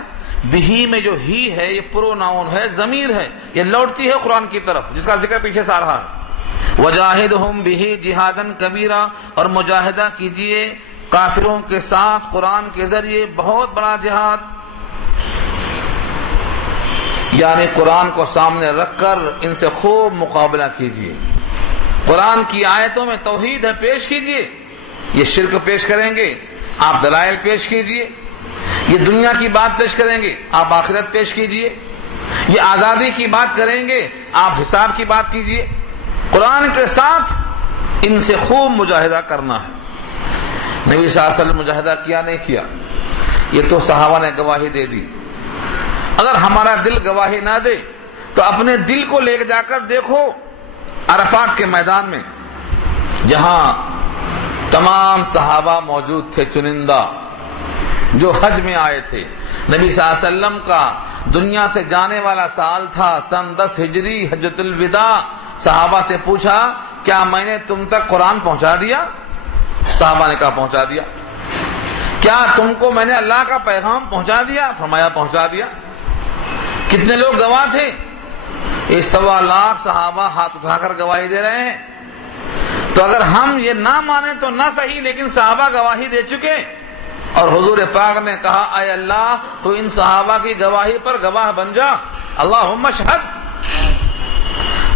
بہی میں جو ہی ہے یہ پروناؤن ہے، ضمیر ہے، یہ لوٹتی ہے قرآن کی طرف، جس کا ذکر پیچھے سے آ رہا ہے۔ وجاہدہم بہ جہادن کبیرہ، اور مجاہدہ کیجئے کافروں کے ساتھ قرآن کے ذریعے بہت بڑا جہاد، یعنی قرآن کو سامنے رکھ کر ان سے خوب مقابلہ کیجئے۔ قرآن کی آیتوں میں توحید ہے، پیش کیجئے، یہ شرک پیش کریں گے آپ دلائل پیش کیجئے، یہ دنیا کی بات پیش کریں گے آپ آخرت پیش کیجئے، یہ آزادی کی بات کریں گے آپ حساب کی بات کیجئے۔ قرآن کے ساتھ ان سے خوب مجاہدہ کرنا ہے۔ نبی صلی اللہ علیہ وسلم مجاہدہ کیا نہیں کیا، یہ تو صحابہ نے گواہی دے دی۔ اگر ہمارا دل گواہی نہ دے تو اپنے دل کو لے جا کر دیکھو عرفات کے میدان میں، جہاں تمام صحابہ موجود تھے، چنندہ جو حج میں آئے تھے۔ نبی صلی اللہ علیہ وسلم کا دنیا سے جانے والا سال تھا سن 10 ہجری، حجۃ الوداع۔ صحابہ سے پوچھا کیا میں نے تم تک قرآن پہنچا دیا؟ صحابہ نے کہا پہنچا دیا۔ کیا تم کو میں نے اللہ کا پیغام پہنچا دیا؟ فرمایا پہنچا دیا۔ کتنے لوگ گواہ تھے؟ 1.25 لاکھ صحابہ ہاتھ اٹھا کر گواہی دے رہے ہیں۔ تو اگر ہم یہ نہ مانیں تو نہ صحیح، لیکن صحابہ گواہی دے چکے، اور حضور پاک نے کہا اے اللہ تو ان صحابہ کی گواہی پر گواہ بن جا، اللہم اشہد۔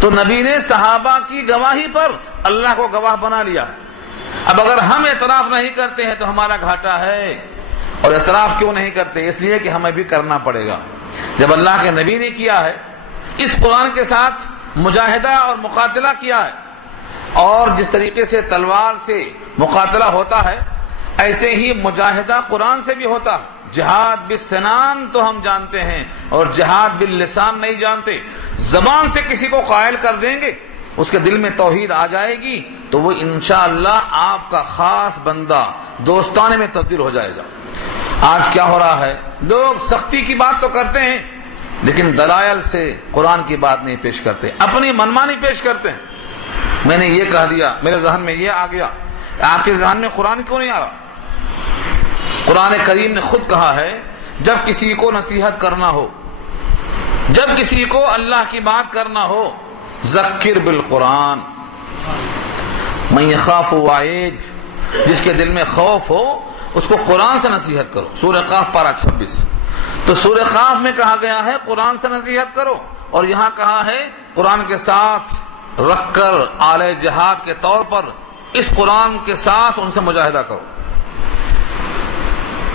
تو نبی نے صحابہ کی گواہی پر اللہ کو گواہ بنا لیا۔ اب اگر ہم اعتراف نہیں کرتے ہیں تو ہمارا گھاٹا ہے، اور اعتراف کیوں نہیں کرتے؟ اس لیے کہ ہمیں بھی کرنا پڑے گا۔ جب اللہ کے نبی نے کیا ہے، اس قرآن کے ساتھ مجاہدہ اور مقاتلہ کیا ہے، اور جس طریقے سے تلوار سے مقاتلہ ہوتا ہے ایسے ہی مجاہدہ قرآن سے بھی ہوتا ہے۔ جہاد بالسنان تو ہم جانتے ہیں، اور جہاد باللسان نہیں جانتے۔ زبان سے کسی کو قائل کر دیں گے، اس کے دل میں توحید آ جائے گی تو وہ انشاءاللہ آپ کا خاص بندہ دوستانے میں تبدیل ہو جائے گا۔ آج کیا ہو رہا ہے؟ لوگ سختی کی بات تو کرتے ہیں لیکن دلائل سے قرآن کی بات نہیں پیش کرتے، اپنی منمانی پیش کرتے ہیں۔ میں نے یہ کہہ دیا، میرے ذہن میں یہ آ گیا، آپ کے ذہن میں قرآن کیوں نہیں آ رہا؟ قرآن کریم نے خود کہا ہے جب کسی کو نصیحت کرنا ہو، جب کسی کو اللہ کی بات کرنا ہو، ذکر بالقرآن من یخاف وعید، جس کے دل میں خوف ہو اس کو قرآن سے نصیحت کرو۔ سورہ قاف پارہ 26۔ تو سورہ قاف میں کہا گیا ہے قرآن سے نصیحت کرو، اور یہاں کہا ہے قرآن کے ساتھ رکھ کر آلہ جہاد کے طور پر اس قرآن کے ساتھ ان سے مجاہدہ کرو،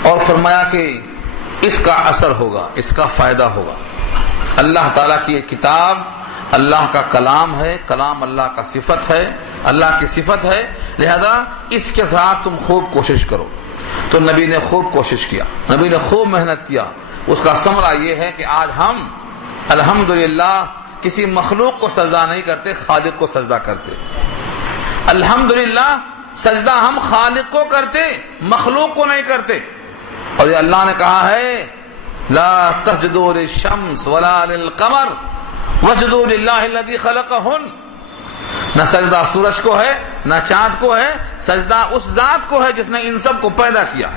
اور فرمایا کہ اس کا اثر ہوگا، اس کا فائدہ ہوگا۔ اللہ تعالیٰ کی یہ کتاب اللہ کا کلام ہے، کلام اللہ کا صفت ہے، اللہ کی صفت ہے، لہذا اس کے ساتھ تم خوب کوشش کرو۔ تو نبی نے خوب کوشش کیا، نبی نے خوب محنت کیا۔ اس کا ثمرہ یہ ہے کہ آج ہم الحمدللہ کسی مخلوق کو سجدہ نہیں کرتے، خالق کو سجدہ کرتے۔ الحمدللہ سجدہ ہم خالق کو کرتے، مخلوق کو نہیں کرتے۔ اور یہ اللہ نے کہا ہے لا تسجدوا للشمس ولا للقمر واسجدوا للہ الذی خلقہن، نہ سجدہ سورج کو ہے نہ چاند کو ہے، سجدہ اس ذات کو ہے جس نے ان سب کو پیدا کیا،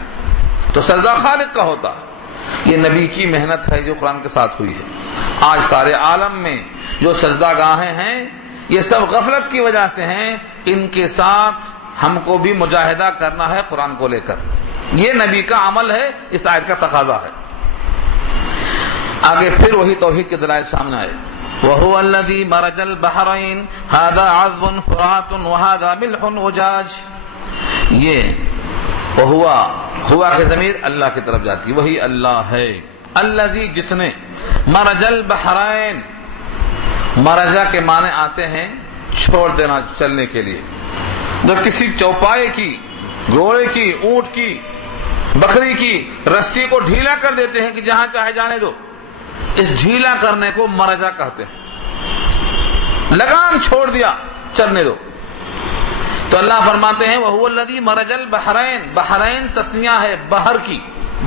تو سجدہ خالق کا ہوتا۔ یہ نبی کی محنت ہے جو قرآن کے ساتھ ہوئی ہے۔ آج سارے عالم میں جو سجدہ گاہیں ہیں یہ سب غفلت کی وجہ سے ہیں، ان کے ساتھ ہم کو بھی مجاہدہ کرنا ہے قرآن کو لے کر، یہ نبی کا عمل ہے، اس آیت کا تقاضا ہے۔ آگے پھر وہی توحید کے دلائل سامنے آئے، وَهُوَ الَّذِي مَرَجَ الْبَحْرَيْنِ هَذَا عَذْبٌ فُرَاتٌ وَهَذَا مِلْحٌ أُجَاجٌ، یہ ہوا کے ضمیر اللہ کی طرف جاتی ہے، وہی اللہ ہے الذی جس نے مرج البحرین، مرجا کے معنی آتے ہیں چھوڑ دینا، چلنے کے لیے۔ جب کسی چوپائے کی، گھوڑے کی، اونٹ کی، بکری کی رسی کو ڈھیلا کر دیتے ہیں کہ جہاں چاہے جانے دو، اس ڈھیلا کرنے کو مرجا کہتے ہیں، لگام چھوڑ دیا، چلنے دو۔ تو اللہ فرماتے ہیں وَهُوَ الَّذِي مَرَجَ الْبَحْرَيْنِ، بحرین تسنیہ ہے بحر کی،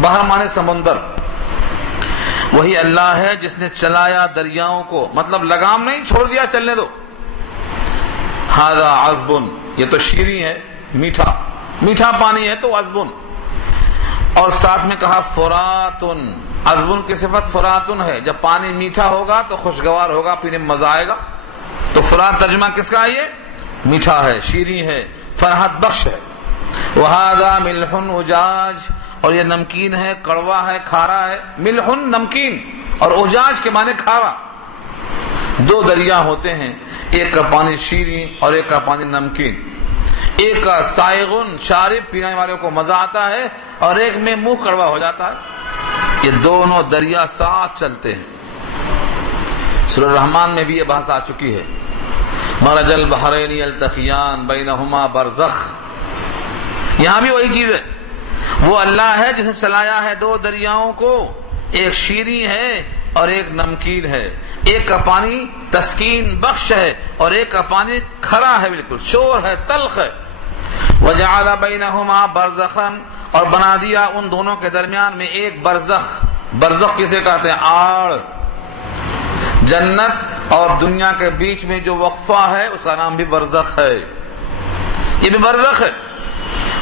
بحر مانے سمندر، وہی اللہ ہے جس نے چلایا دریاؤں کو، مطلب لگام نہیں چھوڑ دیا، چلنے دو۔ هَذَا عَذْبٌ، یہ تو شیریں ہے، میٹھا میٹھا پانی ہے تو عذبٌ، اور ساتھ میں کہا فراتن، عذبٌ کی صفت فراتن ہے، جب پانی میٹھا ہوگا تو خوشگوار ہوگا، پینے میں مزہ آئے گا، تو فرات ترجمہ کس کا ہے؟ یہ میٹھا ہے، شیریں ہے، فرحت بخش ہے۔ وَهَذَا مِلْحٌ أُجَاجٌ، اور یہ نمکین ہے، کڑوا ہے، کھارا ہے۔ ملح نمکین اور اجاج کے معنی کھارا۔ دو دریا ہوتے ہیں، ایک کا پانی شیریں اور ایک کا پانی نمکین، ایک کا سائغن شارب پینے والوں کو مزہ آتا ہے، اور ایک میں منہ کڑوا ہو جاتا ہے۔ یہ دونوں دریا ساتھ چلتے ہیں۔ سورہ الرحمن میں بھی یہ بحث آ چکی ہے، مرج البحرین یلتقیان بینہما برزخ، یہاں بھی وہی چیز ہے۔ وہ اللہ ہے جس نے چلایا ہے دو دریاؤں کو، ایک شیریں ہے اور ایک نمکین ہے، ایک کا پانی تسکین بخش ہے اور ایک کا پانی کھرا ہے، بالکل شور ہے، تلخ ہے۔ وجعل بینہما برزخا، اور بنا دیا ان دونوں کے درمیان میں ایک برزخ۔ برزخ کسے کہتے ہیں؟ آڑ، جنت اور دنیا کے بیچ میں جو وقفہ ہے اس کا نام بھی برزخ ہے، یہ بھی برزخ ہے۔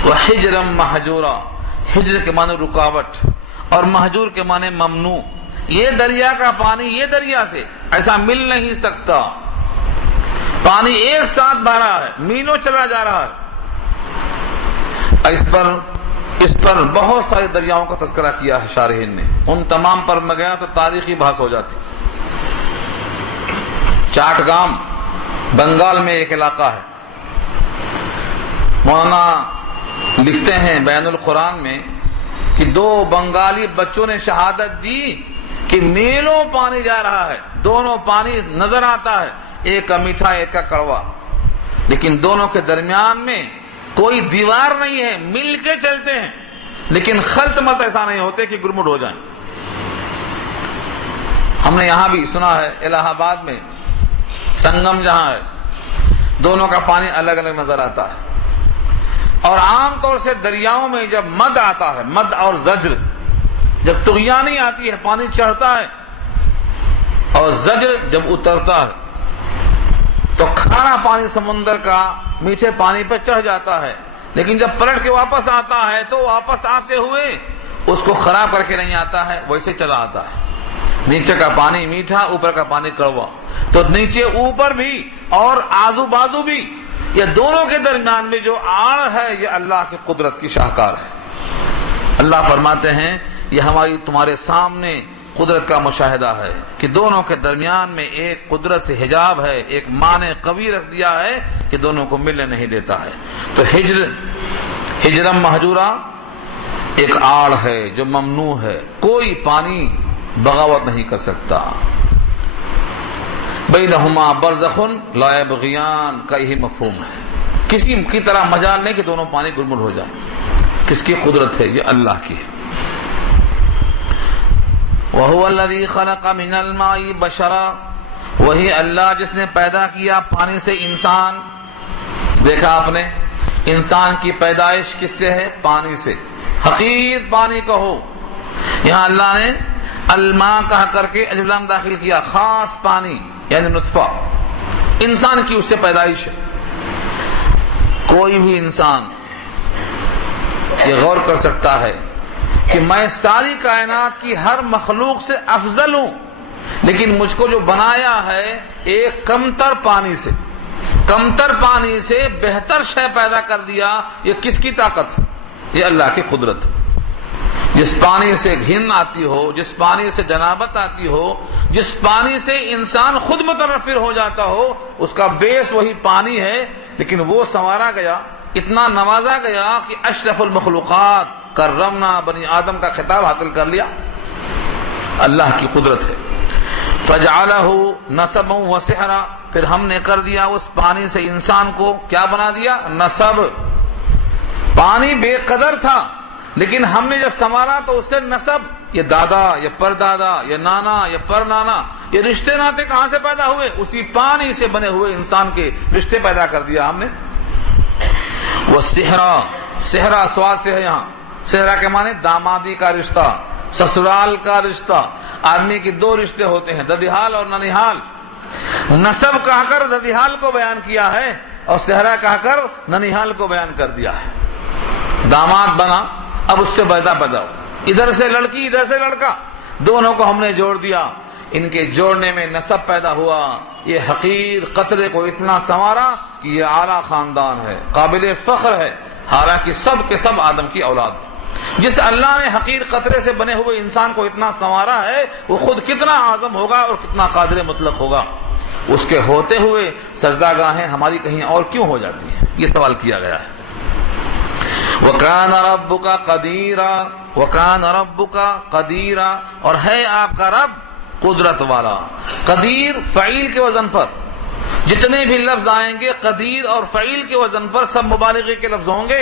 وحجرا محجورا، حجر کے معنی رکاوٹ اور محجور کے معنی ممنوع۔ یہ دریا کا پانی یہ دریا سے ایسا مل نہیں سکتا، پانی ایک ساتھ بہ رہا ہے، مینوں چلا جا رہا ہے۔ اس پر بہت سارے دریاؤں کا تذکرہ کیا ہے شارحین نے، ان تمام پر میں گیا تو تاریخی بحث ہو جاتی۔ چاٹگام بنگال میں ایک علاقہ ہے، مولانا لکھتے ہیں بیان القرآن میں کہ دو بنگالی بچوں نے شہادت دی کہ میلوں پانی جا رہا ہے، دونوں پانی نظر آتا ہے، ایک کا میٹھا ایک کا کڑوا، لیکن دونوں کے درمیان میں کوئی دیوار نہیں ہے، مل کے چلتے ہیں، لیکن خلط مت ایسا نہیں ہوتے کہ گرمٹ ہو جائیں۔ ہم نے یہاں بھی سنا ہے الہ آباد میں سنگم جہاں ہے، دونوں کا پانی الگ الگ نظر آتا ہے۔ اور عام طور سے دریاؤں میں جب مد آتا ہے، مد اور زجر، جب طغیانی آتی ہے پانی چڑھتا ہے، اور زجر جب اترتا ہے تو کھارا پانی سمندر کا میٹھے پانی پہ چڑھ جاتا ہے، لیکن جب پلٹ کے واپس آتا ہے تو واپس آتے ہوئے اس کو خراب کر کے نہیں آتا ہے، ویسے چلا آتا ہے۔ نیچے کا پانی میٹھا، اوپر کا پانی کڑوا، تو نیچے اوپر بھی اور آزو بازو بھی، یہ دونوں کے درمیان میں جو آڑ ہے یہ اللہ کی قدرت کی شاہکار ہے۔ اللہ فرماتے ہیں یہ ہماری تمہارے سامنے قدرت کا مشاہدہ ہے کہ دونوں کے درمیان میں ایک قدرت سے حجاب ہے، ایک معنی قوی رکھ دیا ہے کہ دونوں کو ملنے نہیں دیتا ہے۔ تو ہجرم محجورہ ایک آڑ ہے جو ممنوع ہے، کوئی پانی بغاوت نہیں کر سکتا۔ بینہما برزخ لا یبغیان کا یہی مفہوم ہے، کسی کی طرح مجال نہیں کہ دونوں پانی گلمل ہو جائیں۔ کس کی قدرت ہے؟ یہ اللہ کی ہے۔ وَهُوَ الَّذِي خَلَقَ مِنَ الْمَاءِ بَشَرًا، وہی اللہ جس نے پیدا کیا پانی سے انسان۔ دیکھا آپ نے انسان کی پیدائش کس سے ہے؟ پانی سے، حقیر پانی کہو۔ یہاں اللہ نے الماء کہا کر کے الف لام داخل کیا، خاص پانی یعنی نطفہ، انسان کی اس سے پیدائش ہے۔ کوئی بھی انسان یہ غور کر سکتا ہے کہ میں ساری کائنات کی ہر مخلوق سے افضل ہوں، لیکن مجھ کو جو بنایا ہے ایک کمتر پانی سے، کمتر پانی سے بہتر شے پیدا کر دیا۔ یہ کس کی طاقت ہے؟ یہ اللہ کی قدرت ہے۔ جس پانی سے گھن آتی ہو، جس پانی سے جنابت آتی ہو، جس پانی سے انسان خود متنفر ہو جاتا ہو، اس کا بیس وہی پانی ہے، لیکن وہ سنوارا گیا، اتنا نوازا گیا کہ اشرف المخلوقات کرمنا بنی آدم کا خطاب حاصل کر لیا۔ اللہ کی قدرت ہے۔ فجعلہ نسبا وسحرا، پھر ہم نے کر دیا اس پانی سے انسان کو کیا بنا دیا؟ نسب۔ پانی بے قدر تھا، لیکن ہم نے جب سنوارا تو اس سے نسب، یہ دادا، یہ پردادا، یہ نانا، یہ پرنانا، یہ رشتے ناتے کہاں سے پیدا ہوئے؟ اسی پانی سے بنے ہوئے انسان کے رشتے پیدا کر دیا ہم نے۔ وہ صحرا سواد سے ہے، یہاں صحرا کے معنی دامادی کا رشتہ، سسرال کا رشتہ۔ آدمی کے دو رشتے ہوتے ہیں، ددیحال اور ننیحال۔ نسب کہا کر ددیحال کو بیان کیا ہے اور صحرا کہا کر ننیحال کو بیان کر دیا ہے۔ داماد بنا، اب اس سے پیدا ہو، ادھر سے لڑکی ادھر سے لڑکا، دونوں کو ہم نے جوڑ دیا، ان کے جوڑنے میں نسب پیدا ہوا۔ یہ حقیر قطرے کو اتنا سنوارا کہ یہ اعلیٰ خاندان ہے، قابل فخر ہے، حالانکہ سب کے سب آدم کی اولاد۔ جس اللہ نے حقیر قطرے سے بنے ہوئے انسان کو اتنا سنوارا ہے، وہ خود کتنا اعظم ہوگا اور کتنا قادر مطلق ہوگا۔ اس کے ہوتے ہوئے سجدہ گاہیں ہماری کہیں اور کیوں ہو جاتی ہیں؟ یہ سوال کیا گیا ہے۔ وَكَانَ رَبُّكَ قَدِيرًا، وَكَانَ رَبُّكَ قَدِيرًا، اور ہے آپ کا رب قدرت والا۔ قدیر فعیل کے وزن پر، جتنے بھی لفظ آئیں گے قدیر اور فعیل کے وزن پر سب مبالغے کے لفظ ہوں گے۔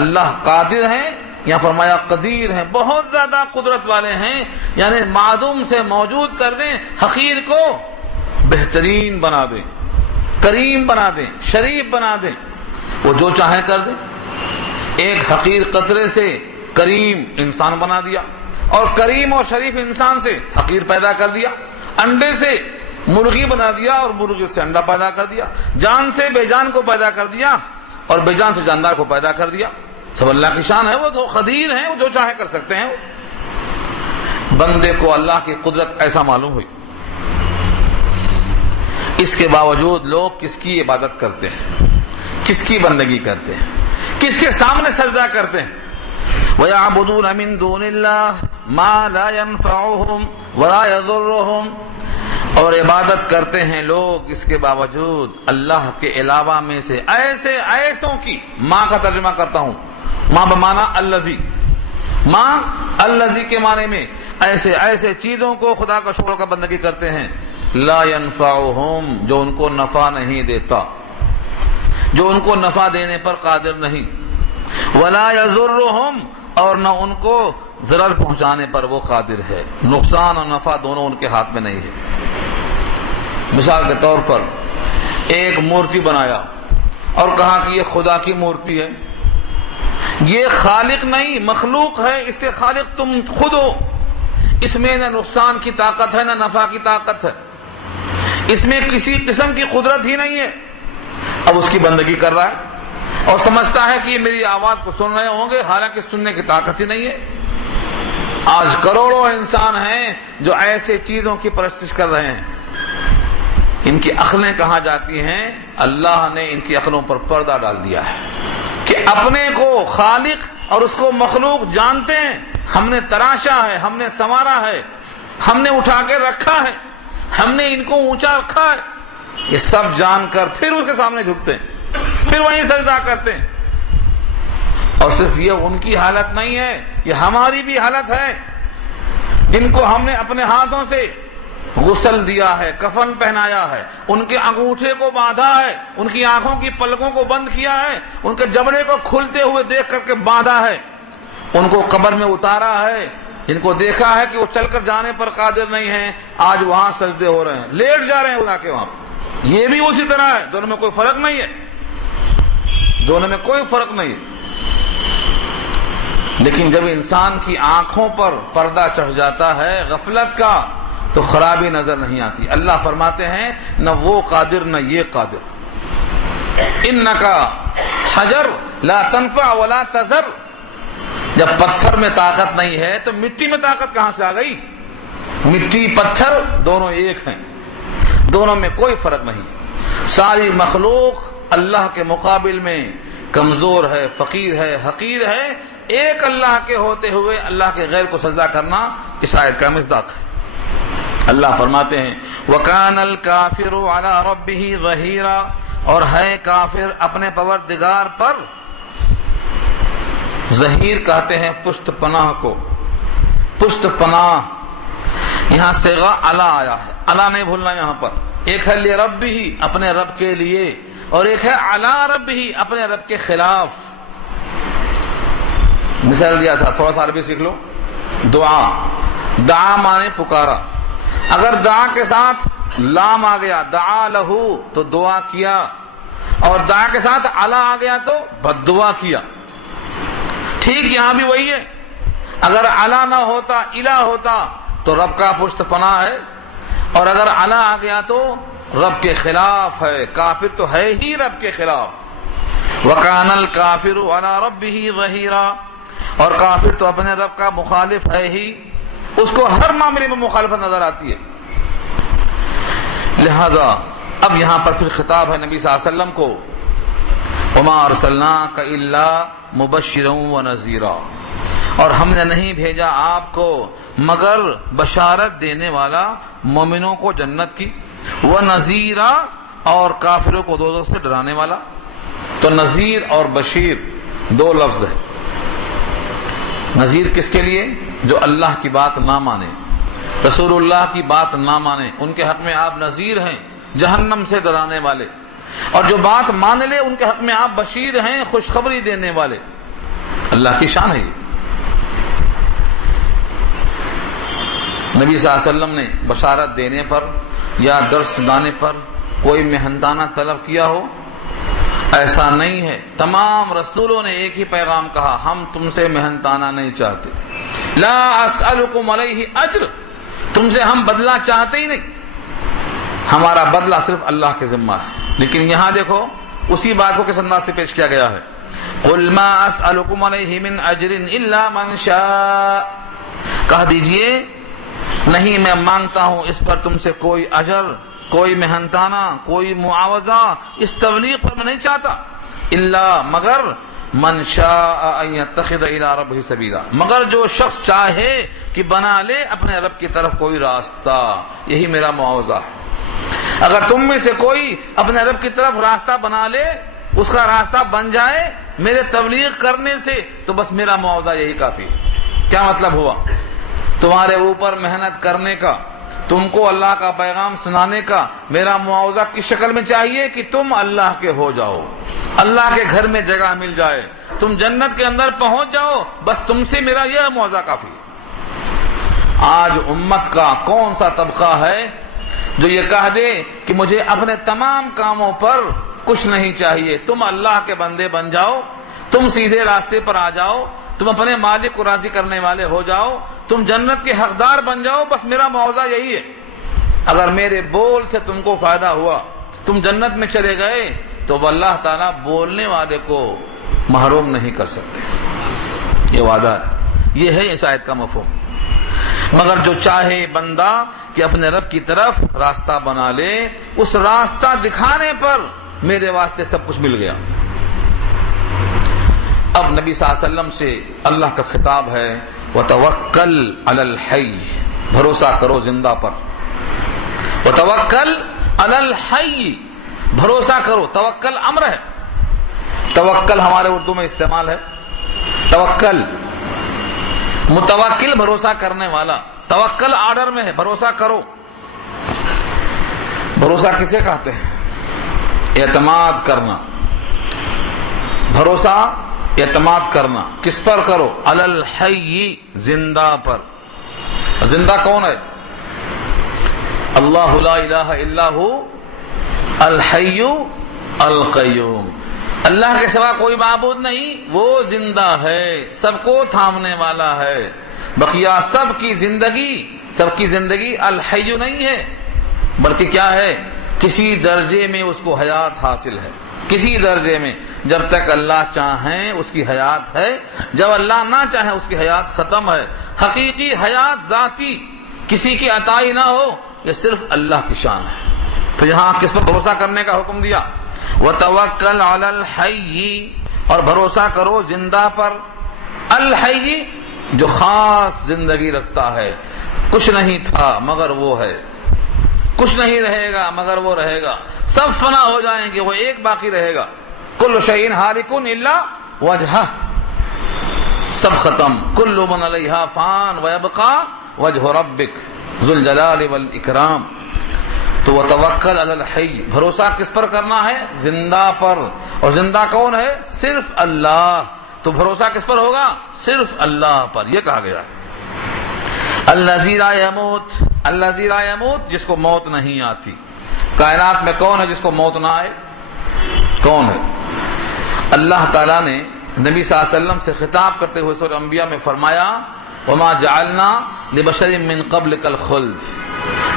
اللہ قادر ہیں، یہاں فرمایا قدیر ہیں، بہت زیادہ قدرت والے ہیں، یعنی معدوم سے موجود کر دیں، حقیر کو بہترین بنا دیں، کریم بنا دیں، شریف بنا دیں، وہ جو چاہیں کر دیں۔ ایک حقیر قطرے سے کریم انسان بنا دیا، اور کریم اور شریف انسان سے حقیر پیدا کر دیا۔ انڈے سے مرغی بنا دیا اور مرغی سے انڈا پیدا کر دیا، جان سے بے جان کو پیدا کر دیا اور بے جان سے جاندار کو پیدا کر دیا۔ سب اللہ کی شان ہے، وہ تو قدیر ہیں، وہ جو چاہے کر سکتے ہیں۔ بندے کو اللہ کی قدرت ایسا معلوم ہوئی، اس کے باوجود لوگ کس کی عبادت کرتے ہیں، کس کی بندگی کرتے ہیں، کس کے سامنے سجدہ کرتے ہیں؟ وَيَعْبُدُونَ مِن دُونِ اللَّهِ مَا لَا يَنفَعُهُمْ وَلَا يَضُرُّهُمْ، اور عبادت کرتے ہیں لوگ اس کے باوجود اللہ کے علاوہ میں سے ایسوں کی، ماں کا ترجمہ کرتا ہوں، ماں بمانا الذی، ماں الذی کے معنی میں ایسے چیزوں کو خدا کا شکر کا بندگی کرتے ہیں، لا ينفعهم، جو ان کو نفع نہیں دیتا، جو ان کو نفع دینے پر قادر نہیں، ولا يضرهم، اور نہ ان کو ضرر پہنچانے پر وہ قادر ہے، نقصان اور نفع دونوں ان کے ہاتھ میں نہیں ہے۔ مثال کے طور پر ایک مورتی بنایا اور کہا کہ یہ خدا کی مورتی ہے، یہ خالق نہیں مخلوق ہے، اس سے خالق تم خود ہو، اس میں نہ نقصان کی طاقت ہے نہ نفع کی طاقت ہے، اس میں کسی قسم کی قدرت ہی نہیں ہے۔ اب اس کی بندگی کر رہا ہے، اور سمجھتا ہے کہ یہ میری آواز کو سن رہے ہوں گے، حالانکہ سننے کی طاقت ہی نہیں ہے۔ آج کروڑوں انسان ہیں جو ایسے چیزوں کی پرستش کر رہے ہیں، ان کی عقلیں کہاں جاتی ہیں؟ اللہ نے ان کی عقلوں پر پردہ ڈال دیا ہے کہ اپنے کو خالق اور اس کو مخلوق جانتے ہیں، ہم نے تراشا ہے، ہم نے سنوارا ہے، ہم نے اٹھا کے رکھا ہے، ہم نے ان کو اونچا رکھا ہے، یہ سب جان کر پھر اس کے سامنے جھکتے ہیں، پھر وہیں سجدہ کرتے ہیں۔ اور صرف یہ ان کی حالت نہیں ہے، یہ ہماری بھی حالت ہے، جن کو ہم نے اپنے ہاتھوں سے غسل دیا ہے، کفن پہنایا ہے، ان کے انگوٹھے کو باندھا ہے، ان کی آنکھوں کی پلکوں کو بند کیا ہے، ان کے جبڑے کو کھلتے ہوئے دیکھ کر کے باندھا ہے، ان کو قبر میں اتارا ہے، ان کو دیکھا ہے کہ وہ چل کر جانے پر قادر نہیں ہیں، آج وہاں سجدے ہو رہے ہیں، لیٹ جا رہے ہیں اٹھا کے وہاں۔ یہ بھی اسی طرح ہے، دونوں میں کوئی فرق نہیں ہے، دونوں میں کوئی فرق نہیں ہے۔ لیکن جب انسان کی آنکھوں پر پردہ چڑھ جاتا ہے غفلت کا تو خرابی نظر نہیں آتی۔ اللہ فرماتے ہیں نہ وہ قادر نہ یہ قادر، انکا حجر لا تنفع ولا تضر۔ جب پتھر میں طاقت نہیں ہے تو مٹی میں طاقت کہاں سے آ گئی؟ مٹی پتھر دونوں ایک ہیں، دونوں میں کوئی فرق نہیں۔ ساری مخلوق اللہ کے مقابل میں کمزور ہے، فقیر ہے، حقیر ہے، ایک اللہ کے ہوتے ہوئے اللہ کے غیر کو سجدہ کرنا اس آیت کا مصداق ہے۔ اللہ فرماتے ہیں وَكَانَ الْكَافِرُ عَلَى رَبِّهِ ظَهِيرًا، اور ہے کافر اپنے پروردگار پر ظہیر کہتے ہیں پشت پناہ کو، پشت پناہ۔ یہاں صیغہ علی آیا ہے، علی نہیں بھولنا، یہاں پر ایک ہے لِرَبِّهِ اپنے رب کے لیے، اور ایک ہے علی ربہ اپنے رب کے خلاف۔ مثال دیا تھا، تھوڑا سا عربی سیکھ لو۔ دعا، دعا مانے پکارا، اگر دعا کے ساتھ لام آ گیا دعا لہو تو دعا کیا، اور دعا کے ساتھ علا آ گیا تو بد دعا کیا۔ ٹھیک یہاں بھی وہی ہے، اگر علا نہ ہوتا الہ ہوتا تو رب کا پشت پناہ ہے، اور اگر علا آ گیا تو رب کے خلاف ہے، کافر تو ہے ہی رب کے خلاف۔ وَكَانَ الْكَافِرُ عَلَى رَبِّهِ ظَهِيرًا، اور کافر تو اپنے رب کا مخالف ہے ہی، اس کو ہر معاملے میں مخالفت نظر آتی ہے۔ لہذا اب یہاں پر پھر خطاب ہے نبی صلی اللہ علیہ وسلم کو، وَمَا أَرْسَلْنَاكَ إِلَّا مُبَشِّرًا وَنَذِيرًا، اور ہم نے نہیں بھیجا آپ کو مگر بشارت دینے والا، مومنوں کو جنت کی، وَنَذِيرًا اور کافروں کو دوزخ سے ڈرانے والا۔ تو نذیر اور بشیر دو لفظ ہیں۔ نذیر کس کے لیے؟ جو اللہ کی بات نہ مانے، رسول اللہ کی بات نہ مانے، ان کے حق میں آپ نذیر ہیں، جہنم سے ڈرانے والے، اور جو بات مان لے ان کے حق میں آپ بشیر ہیں، خوشخبری دینے والے۔ اللہ کی شان ہے یہ۔ نبی صلی اللہ علیہ وسلم نے بشارت دینے پر یا درس سنانے پر کوئی محنتانہ طلب کیا ہو؟ ایسا نہیں ہے، تمام رسولوں نے ایک ہی پیغام کہا، ہم تم سے محنتانہ نہیں چاہتے، لا اسألکم علیہ اجر، تم سے ہم بدلہ چاہتے ہی نہیں، ہمارا بدلہ صرف اللہ کے ذمہ ہے۔ لیکن یہاں دیکھو اسی بات کو کس انداز سے پیش کیا گیا ہے، قل ما اسألکم علیہ من اجر الا من شاء، کہہ دیجئے نہیں میں مانگتا ہوں اس پر تم سے کوئی اجر، کوئی محنتانہ، کوئی معاوضہ اس تبلیغ پر میں نہیں چاہتا، الا مگر من شاء ان يتخذ الى ربه سبیلا، مگر جو شخص چاہے کہ بنا لے اپنے رب کی طرف کوئی راستہ، یہی میرا معاوضہ ہے۔ اگر تم میں سے کوئی اپنے رب کی طرف راستہ بنا لے، اس کا راستہ بن جائے میرے تبلیغ کرنے سے، تو بس میرا معاوضہ یہی کافی ہے۔ کیا مطلب ہوا؟ تمہارے اوپر محنت کرنے کا، تم کو اللہ کا پیغام سنانے کا میرا معاوضہ کس شکل میں چاہیے کہ تم اللہ کے ہو جاؤ، اللہ کے گھر میں جگہ مل جائے، تم جنت کے اندر پہنچ جاؤ، بس تم سے میرا یہ معاوضہ کافی ہے۔ آج امت کا کون سا طبقہ ہے جو یہ کہہ دے کہ مجھے اپنے تمام کاموں پر کچھ نہیں چاہیے، تم اللہ کے بندے بن جاؤ، تم سیدھے راستے پر آ جاؤ، تم اپنے مالک کو راضی کرنے والے ہو جاؤ، تم جنت کے حقدار بن جاؤ، بس میرا معاوضہ یہی ہے۔ اگر میرے بول سے تم کو فائدہ ہوا، تم جنت میں چلے گئے، تو اللہ تعالیٰ بولنے والے کو محروم نہیں کر سکتے، یہ وعدہ ہے، یہ ہے اس آیت کا مفہوم۔ مگر جو چاہے بندہ کہ اپنے رب کی طرف راستہ بنا لے، اس راستہ دکھانے پر میرے واسطے سب کچھ مل گیا۔ اب نبی صلی اللہ علیہ وسلم سے اللہ کا خطاب ہے، وتوکل علی الحی، بھروسہ کرو زندہ پر، وتوکل علی الحی، بھروسہ کرو۔ توکل امر ہے، توکل ہمارے اردو میں استعمال ہے، توکل متوکل بھروسہ کرنے والا، توکل آرڈر میں ہے، بھروسہ کرو۔ بھروسہ کسے کہتے ہیں؟ اعتماد کرنا، بھروسہ اعتماد کرنا، کس پر کرو؟ علی الحی، زندہ پر۔ زندہ کون ہے؟ اللہ لا الہ الا ہو الحی القیوم، اللہ کے سوا کوئی معبود نہیں، وہ زندہ ہے، سب کو تھامنے والا ہے۔ بقیہ سب کی زندگی الحی نہیں ہے، بلکہ کیا ہے؟ کسی درجے میں اس کو حیات حاصل ہے، کسی درجے میں۔ جب تک اللہ چاہیں اس کی حیات ہے، جب اللہ نہ چاہیں اس کی حیات ختم ہے۔ حقیقی حیات ذاتی کسی کی عطائی نہ ہو، یہ صرف اللہ کی شان ہے۔ تو یہاں کس پر بھروسہ کرنے کا حکم دیا؟ وتوکل علی الحی، اور بھروسہ کرو زندہ پر۔ الحی جو خاص زندگی رکھتا ہے، کچھ نہیں تھا مگر وہ ہے، کچھ نہیں رہے گا مگر وہ رہے گا، سب فنا ہو جائیں گے، وہ ایک باقی رہے گا۔ کل شیء ہالک الا وجہہ، سب ختم۔ کل من علیہا فان ویبقى وجہ ربک ذو الجلال والاکرام۔ تو وتوکل علی الحی، بھروسہ کس پر کرنا ہے؟ زندہ پر۔ اور زندہ کون ہے؟ صرف اللہ۔ تو بھروسہ کس پر ہوگا؟ صرف اللہ پر، یہ کہا گیا۔ الذی لا یموت، الذی لا یموت، جس کو موت نہیں آتی۔ کائنات میں کون ہے جس کو موت نہ آئے؟ کون ہے؟ اللہ تعالیٰ نے نبی صلی اللہ علیہ وسلم سے خطاب کرتے ہوئے سورہ انبیاء میں فرمایا، وما جعلنا لبشر من قبلک الخلد،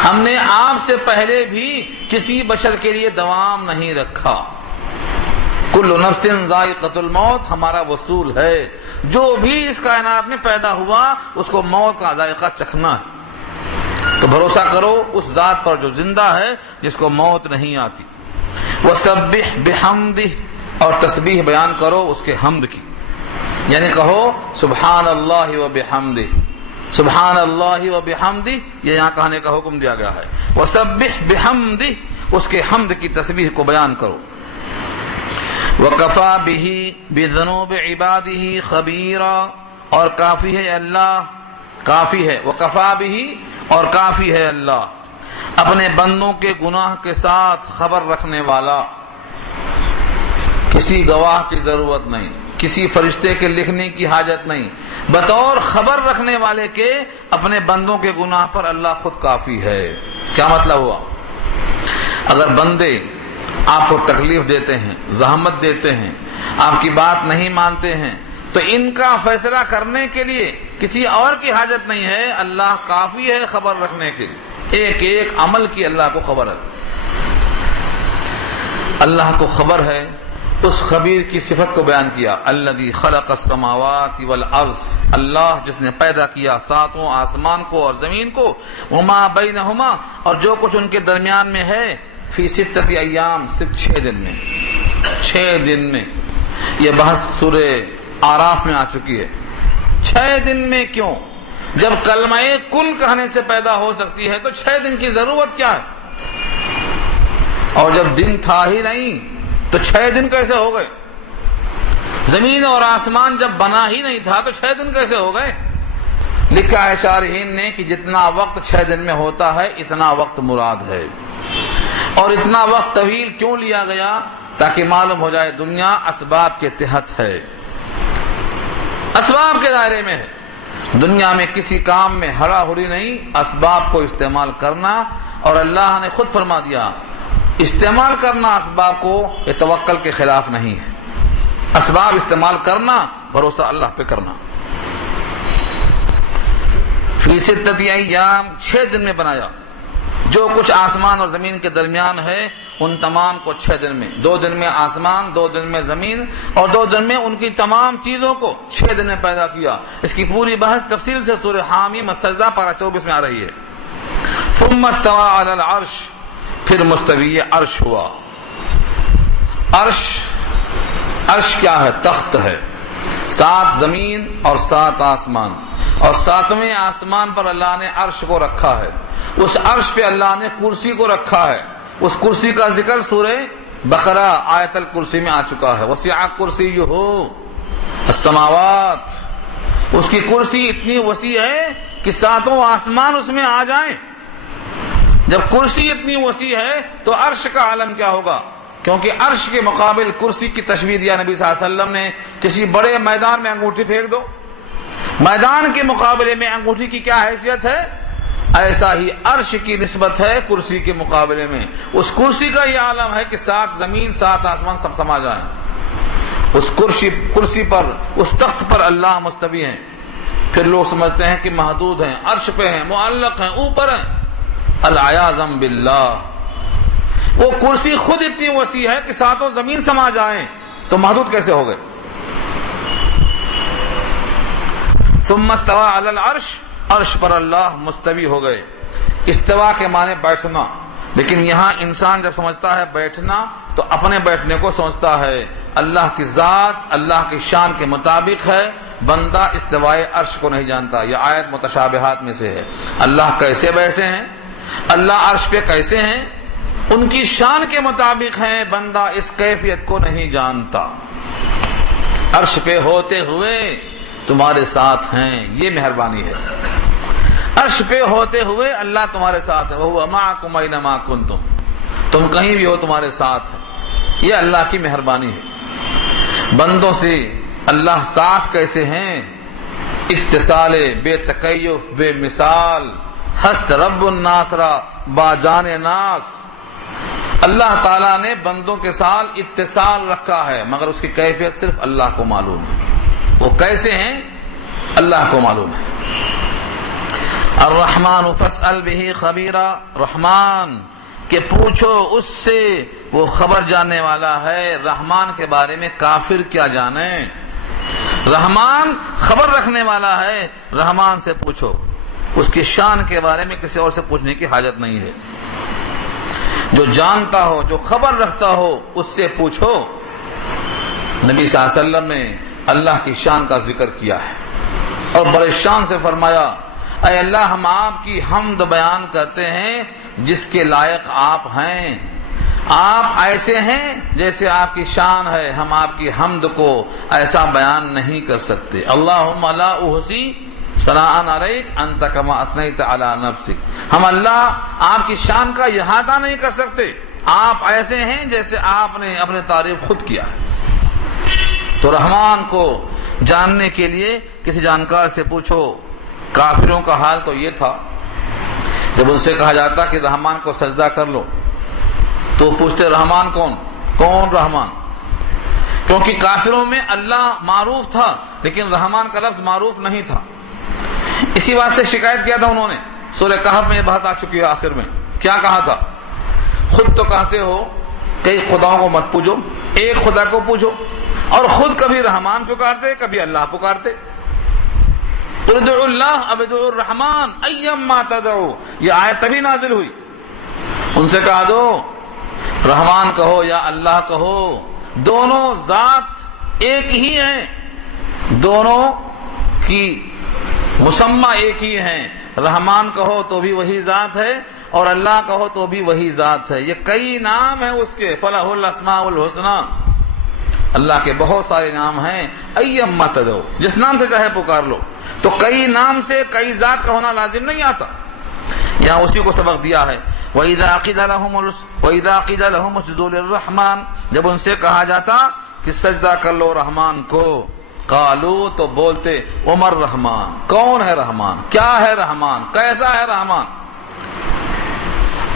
ہم نے آپ سے پہلے بھی کسی بشر کے لیے دوام نہیں رکھا۔ کل نفس ذائقۃ الموت ہمارا وصول ہے، جو بھی اس کائنات میں پیدا ہوا اس کو موت کا ذائقہ چکھنا ہے۔ تو بھروسہ کرو اس ذات پر جو زندہ ہے، جس کو موت نہیں آتی۔ وسبح بحمدہ، اور تسبیح بیان کرو اس کے حمد کی، یعنی کہو سبحان اللہ و بحمدہ، سبحان اللہ و بحمدہ، یہ یہاں کہنے کا حکم دیا گیا ہے۔ وسبح بحمدہ، اس کے حمد کی تسبیح کو بیان کرو۔ وکفی بہ بذنوب عبادہ خبیرا، اور کافی ہے اللہ، کافی ہے، وکفی بہ، اور کافی ہے اللہ اپنے بندوں کے گناہ کے ساتھ خبر رکھنے والا۔ کسی گواہ کی ضرورت نہیں، کسی فرشتے کے لکھنے کی حاجت نہیں، بطور خبر رکھنے والے کے اپنے بندوں کے گناہ پر اللہ خود کافی ہے۔ کیا مطلب ہوا؟ اگر بندے آپ کو تکلیف دیتے ہیں، زحمت دیتے ہیں، آپ کی بات نہیں مانتے ہیں، تو ان کا فیصلہ کرنے کے لیے کسی اور کی حاجت نہیں ہے، اللہ کافی ہے خبر رکھنے کے لیے۔ ایک ایک عمل کی اللہ کو خبر ہے، اللہ کو خبر ہے۔ اس خبیر کی صفت کو بیان کیا، الذی خلق السماوات والارض، اللہ جس نے پیدا کیا ساتوں آسمان کو اور زمین کو، وما بینہما، اور جو کچھ ان کے درمیان میں ہے، فی ستۃ ایام، صرف 6 دن میں، 6 دن میں۔ یہ بحث سورہ اعراف میں آ چکی ہے۔ 6 دن میں کیوں؟ جب کلمہ کن کہنے سے پیدا ہو سکتی ہے تو 6 دن کی ضرورت کیا ہے؟ اور جب دن تھا ہی نہیں تو 6 دن کیسے ہو گئے؟ زمین اور آسمان جب بنا ہی نہیں تھا تو 6 دن کیسے ہو گئے؟ لکھا ہے شارحین نے کہ جتنا وقت 6 دن میں ہوتا ہے اتنا وقت مراد ہے۔ اور اتنا وقت طویل کیوں لیا گیا؟ تاکہ معلوم ہو جائے دنیا اسباب کے تحت ہے، اسباب کے دائرے میں ہے۔ دنیا میں کسی کام میں ہڑا ہڑی نہیں، اسباب کو استعمال کرنا، اور اللہ نے خود فرما دیا استعمال کرنا اسباب کو یہ توکل کے خلاف نہیں ہے۔ اسباب استعمال کرنا، بھروسہ اللہ پہ کرنا۔ فی ستۃ ایام، 6 دن میں بنایا۔ جو کچھ آسمان اور زمین کے درمیان ہے ان تمام کو 6 دن میں، 2 دن میں آسمان، 2 دن میں زمین اور 2 دن میں ان کی تمام چیزوں کو 6 دن میں پیدا کیا۔ اس کی پوری بحث تفصیل سے سورہ حامیم السجدہ پارہ 24 میں آ رہی ہے۔ ثم استوى علی العرش، پھر مستوی عرش ہوا۔ عرش کیا ہے؟ تخت ہے، 7 زمین اور 7 آسمان، اور 7ویں آسمان پر اللہ نے عرش کو رکھا ہے۔ اس عرش پہ اللہ نے کرسی کو رکھا ہے۔ اس کرسی کا ذکر سورہ بقرہ آیت الکرسی میں آ چکا ہے۔ وسع کرسیہ السماوات، اس کی کرسی اتنی وسیع ہے کہ 7 آسمان اس میں آ جائیں۔ جب کرسی اتنی وسیع ہے تو عرش کا عالم کیا ہوگا؟ کیونکہ عرش کے مقابل کرسی کی تشبیہ دیا نبی صلی اللہ علیہ وسلم نے، کسی بڑے میدان میں انگوٹھی پھینک دو، میدان کے مقابلے میں انگوٹھی کی کیا حیثیت ہے، ایسا ہی عرش کی نسبت ہے کرسی کے مقابلے میں۔ اس کرسی کا یہ عالم ہے کہ 7 زمین 7 آسمان سب سما جائیں۔ اس کرسی پر، اس تخت پر اللہ مستوی ہیں۔ پھر لوگ سمجھتے ہیں کہ محدود ہیں، عرش پہ ہیں، معلق ہیں، اوپر ہیں۔ العیاذ باللہ، وہ کرسی خود اتنی وسیع ہے کہ 7 زمین سما جائیں تو محدود کیسے ہو گئے؟ ثم استوى علی العرش، عرش پر اللہ مستوی ہو گئے۔ استوا کے معنی بیٹھنا، لیکن یہاں انسان جب سمجھتا ہے بیٹھنا تو اپنے بیٹھنے کو سمجھتا ہے۔ اللہ کی ذات اللہ کی شان کے مطابق ہے، بندہ استوائے عرش کو نہیں جانتا۔ یہ آیت متشابہات میں سے ہے۔ اللہ کیسے بیٹھے ہیں، اللہ عرش پہ کیسے ہیں، ان کی شان کے مطابق ہیں، بندہ اس کیفیت کو نہیں جانتا۔ عرش پہ ہوتے ہوئے تمہارے ساتھ ہیں، یہ مہربانی ہے۔ عرش پہ ہوتے ہوئے اللہ تمہارے ساتھ ہے، وَهُوَ مَعَكُمْ أَيْنَمَا كُنتُمْ، تم کہیں بھی ہو تمہارے ساتھ ہے۔ یہ اللہ کی مہربانی ہے۔ بندوں سے اللہ ساتھ کیسے ہیں؟ اتصال بے تکیف بے مثال، ہست رب الناصرہ با جان ناس۔ اللہ تعالیٰ نے بندوں کے ساتھ اتصال رکھا ہے، مگر اس کی کیفیت صرف اللہ کو معلوم ہے۔ وہ کیسے ہیں اللہ کو معلوم ہے۔ الرحمن فاسأل به خبیرا، رحمان کہ پوچھو اس سے، وہ خبر جاننے والا ہے۔ رحمان کے بارے میں کافر کیا جانے، رحمان خبر رکھنے والا ہے، رحمان سے پوچھو۔ اس کی شان کے بارے میں کسی اور سے پوچھنے کی حاجت نہیں ہے۔ جو جانتا ہو، جو خبر رکھتا ہو، اس سے پوچھو۔ نبی صلی اللہ علیہ وسلم نے اللہ کی شان کا ذکر کیا ہے اور بڑے شان سے فرمایا، اے اللہ ہم آپ کی حمد بیان کرتے ہیں جس کے لائق آپ ہیں۔ آپ ایسے ہیں جیسے آپ کی شان ہے، ہم آپ کی حمد کو ایسا بیان نہیں کر سکتے۔ اللہم لا احصی ثناء علیک انت کما اثنیت علی نفسک، ہم اللہ آپ کی شان کا احاطہ نہیں کر سکتے، آپ ایسے ہیں جیسے آپ نے اپنے تعریف خود کیا ہے۔ تو رحمان کو جاننے کے لیے کسی جانکار سے پوچھو۔ کافروں کا حال تو یہ تھا، جب ان سے کہا جاتا کہ رحمان کو سجدہ کر لو تو پوچھتے رحمان کون رحمان؟ کیونکہ کافروں میں اللہ معروف تھا لیکن رحمان کا لفظ معروف نہیں تھا۔ اسی بات سے شکایت کیا تھا انہوں نے، سورہ کہف میں یہ بات آ چکی ہے۔ آخر میں کیا کہا تھا؟ خود تو کہتے ہو کئی خداؤں کو مت پوجو، ایک خدا کو پوجو، اور خود کبھی رحمان پکارتے کبھی اللہ پکارتے۔ ادعوا اللہ اب ادعوا الرحمن ایما تدعو، یہ آیت تبھی نازل ہوئی۔ ان سے کہا دو رحمان کہو یا اللہ کہو، دونوں ذات ایک ہی ہیں، دونوں کی مسمى ایک ہی ہیں۔ رحمان کہو تو بھی وہی ذات ہے اور اللہ کہو تو بھی وہی ذات ہے۔ یہ کئی نام ہیں اس کے، فلہ الاسماء الحسنى، اللہ کے بہت سارے نام ہیں۔ ایما تدعو، جس نام سے چاہے پکار لو۔ تو کئی نام سے کئی ذات کا ہونا لازم نہیں آتا، یہاں اسی کو سبق دیا ہے۔ وَإِذَا قِيلَ لَهُمُ اسْجُدُوا لِلرَّحْمَنِ، جب ان سے کہا جاتا کہ سجدہ کر لو رحمان کو، قالوا تو بولتے عمر رحمان، کون ہے رحمان، کیا ہے رحمان، کیسا ہے رحمان؟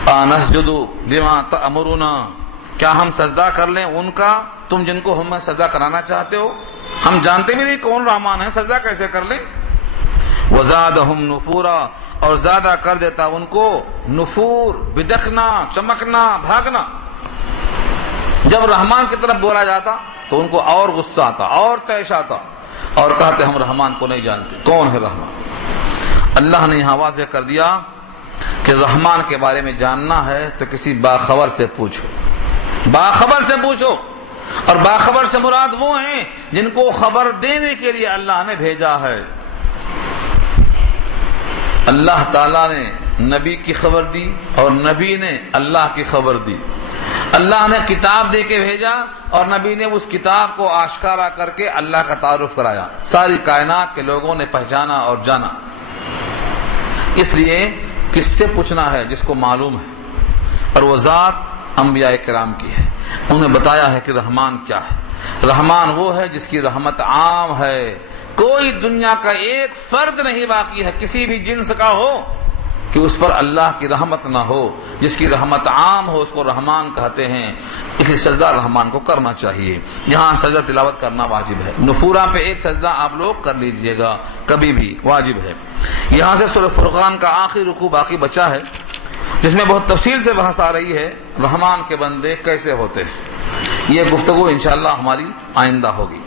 أَنَسْجُدُ لِمَا تَأْمُرُنَا، کیا ہم سجدہ کر لیں ان کا تم جن کو ہمیں سجدہ کرانا چاہتے ہو؟ ہم جانتے بھی نہیں کون رحمان ہے، سجدہ کیسے کر لیں؟ وَزَادَهُمْ نُفُورًا، اور زیادہ کر دیتا ان کو نفور، بدکنا، چمکنا، بھاگنا۔ جب رحمان کی طرف بولا جاتا تو ان کو اور غصہ آتا، اور طیش آتا، اور کہتے ہم رحمان کو نہیں جانتے، کون ہے رحمان؟ اللہ نے یہاں واضح کر دیا کہ رحمان کے بارے میں جاننا ہے تو کسی باخبر سے پوچھو، باخبر سے پوچھو۔ اور باخبر سے مراد وہ ہیں جن کو خبر دینے کے لیے اللہ نے بھیجا ہے۔ اللہ تعالیٰ نے نبی کی خبر دی اور نبی نے اللہ کی خبر دی۔ اللہ نے کتاب دے کے بھیجا اور نبی نے اس کتاب کو آشکارا کر کے اللہ کا تعارف کرایا، ساری کائنات کے لوگوں نے پہچانا اور جانا۔ اس لیے کس سے پوچھنا ہے؟ جس کو معلوم ہے، اور وہ ذات انبیاء کرام کی ہے۔ انہیں بتایا ہے کہ رحمان کیا ہے۔ رحمان وہ ہے جس کی رحمت عام ہے، کوئی دنیا کا ایک فرد نہیں باقی ہے کسی بھی جنس کا ہو کہ اس پر اللہ کی رحمت نہ ہو۔ جس کی رحمت عام ہو اس کو رحمان کہتے ہیں، اس لیے سجدہ رحمان کو کرنا چاہیے۔ یہاں سجدہ تلاوت کرنا واجب ہے، نفورہ پہ ایک سجدہ آپ لوگ کر لیجئے گا، کبھی بھی واجب ہے۔ یہاں سے سورہ فرقان کا آخری رکوع باقی بچا ہے، جس میں بہت تفصیل سے بحث آ رہی ہے رحمان کے بندے کیسے ہوتے ہیں۔ یہ گفتگو انشاءاللہ ہماری آئندہ ہوگی۔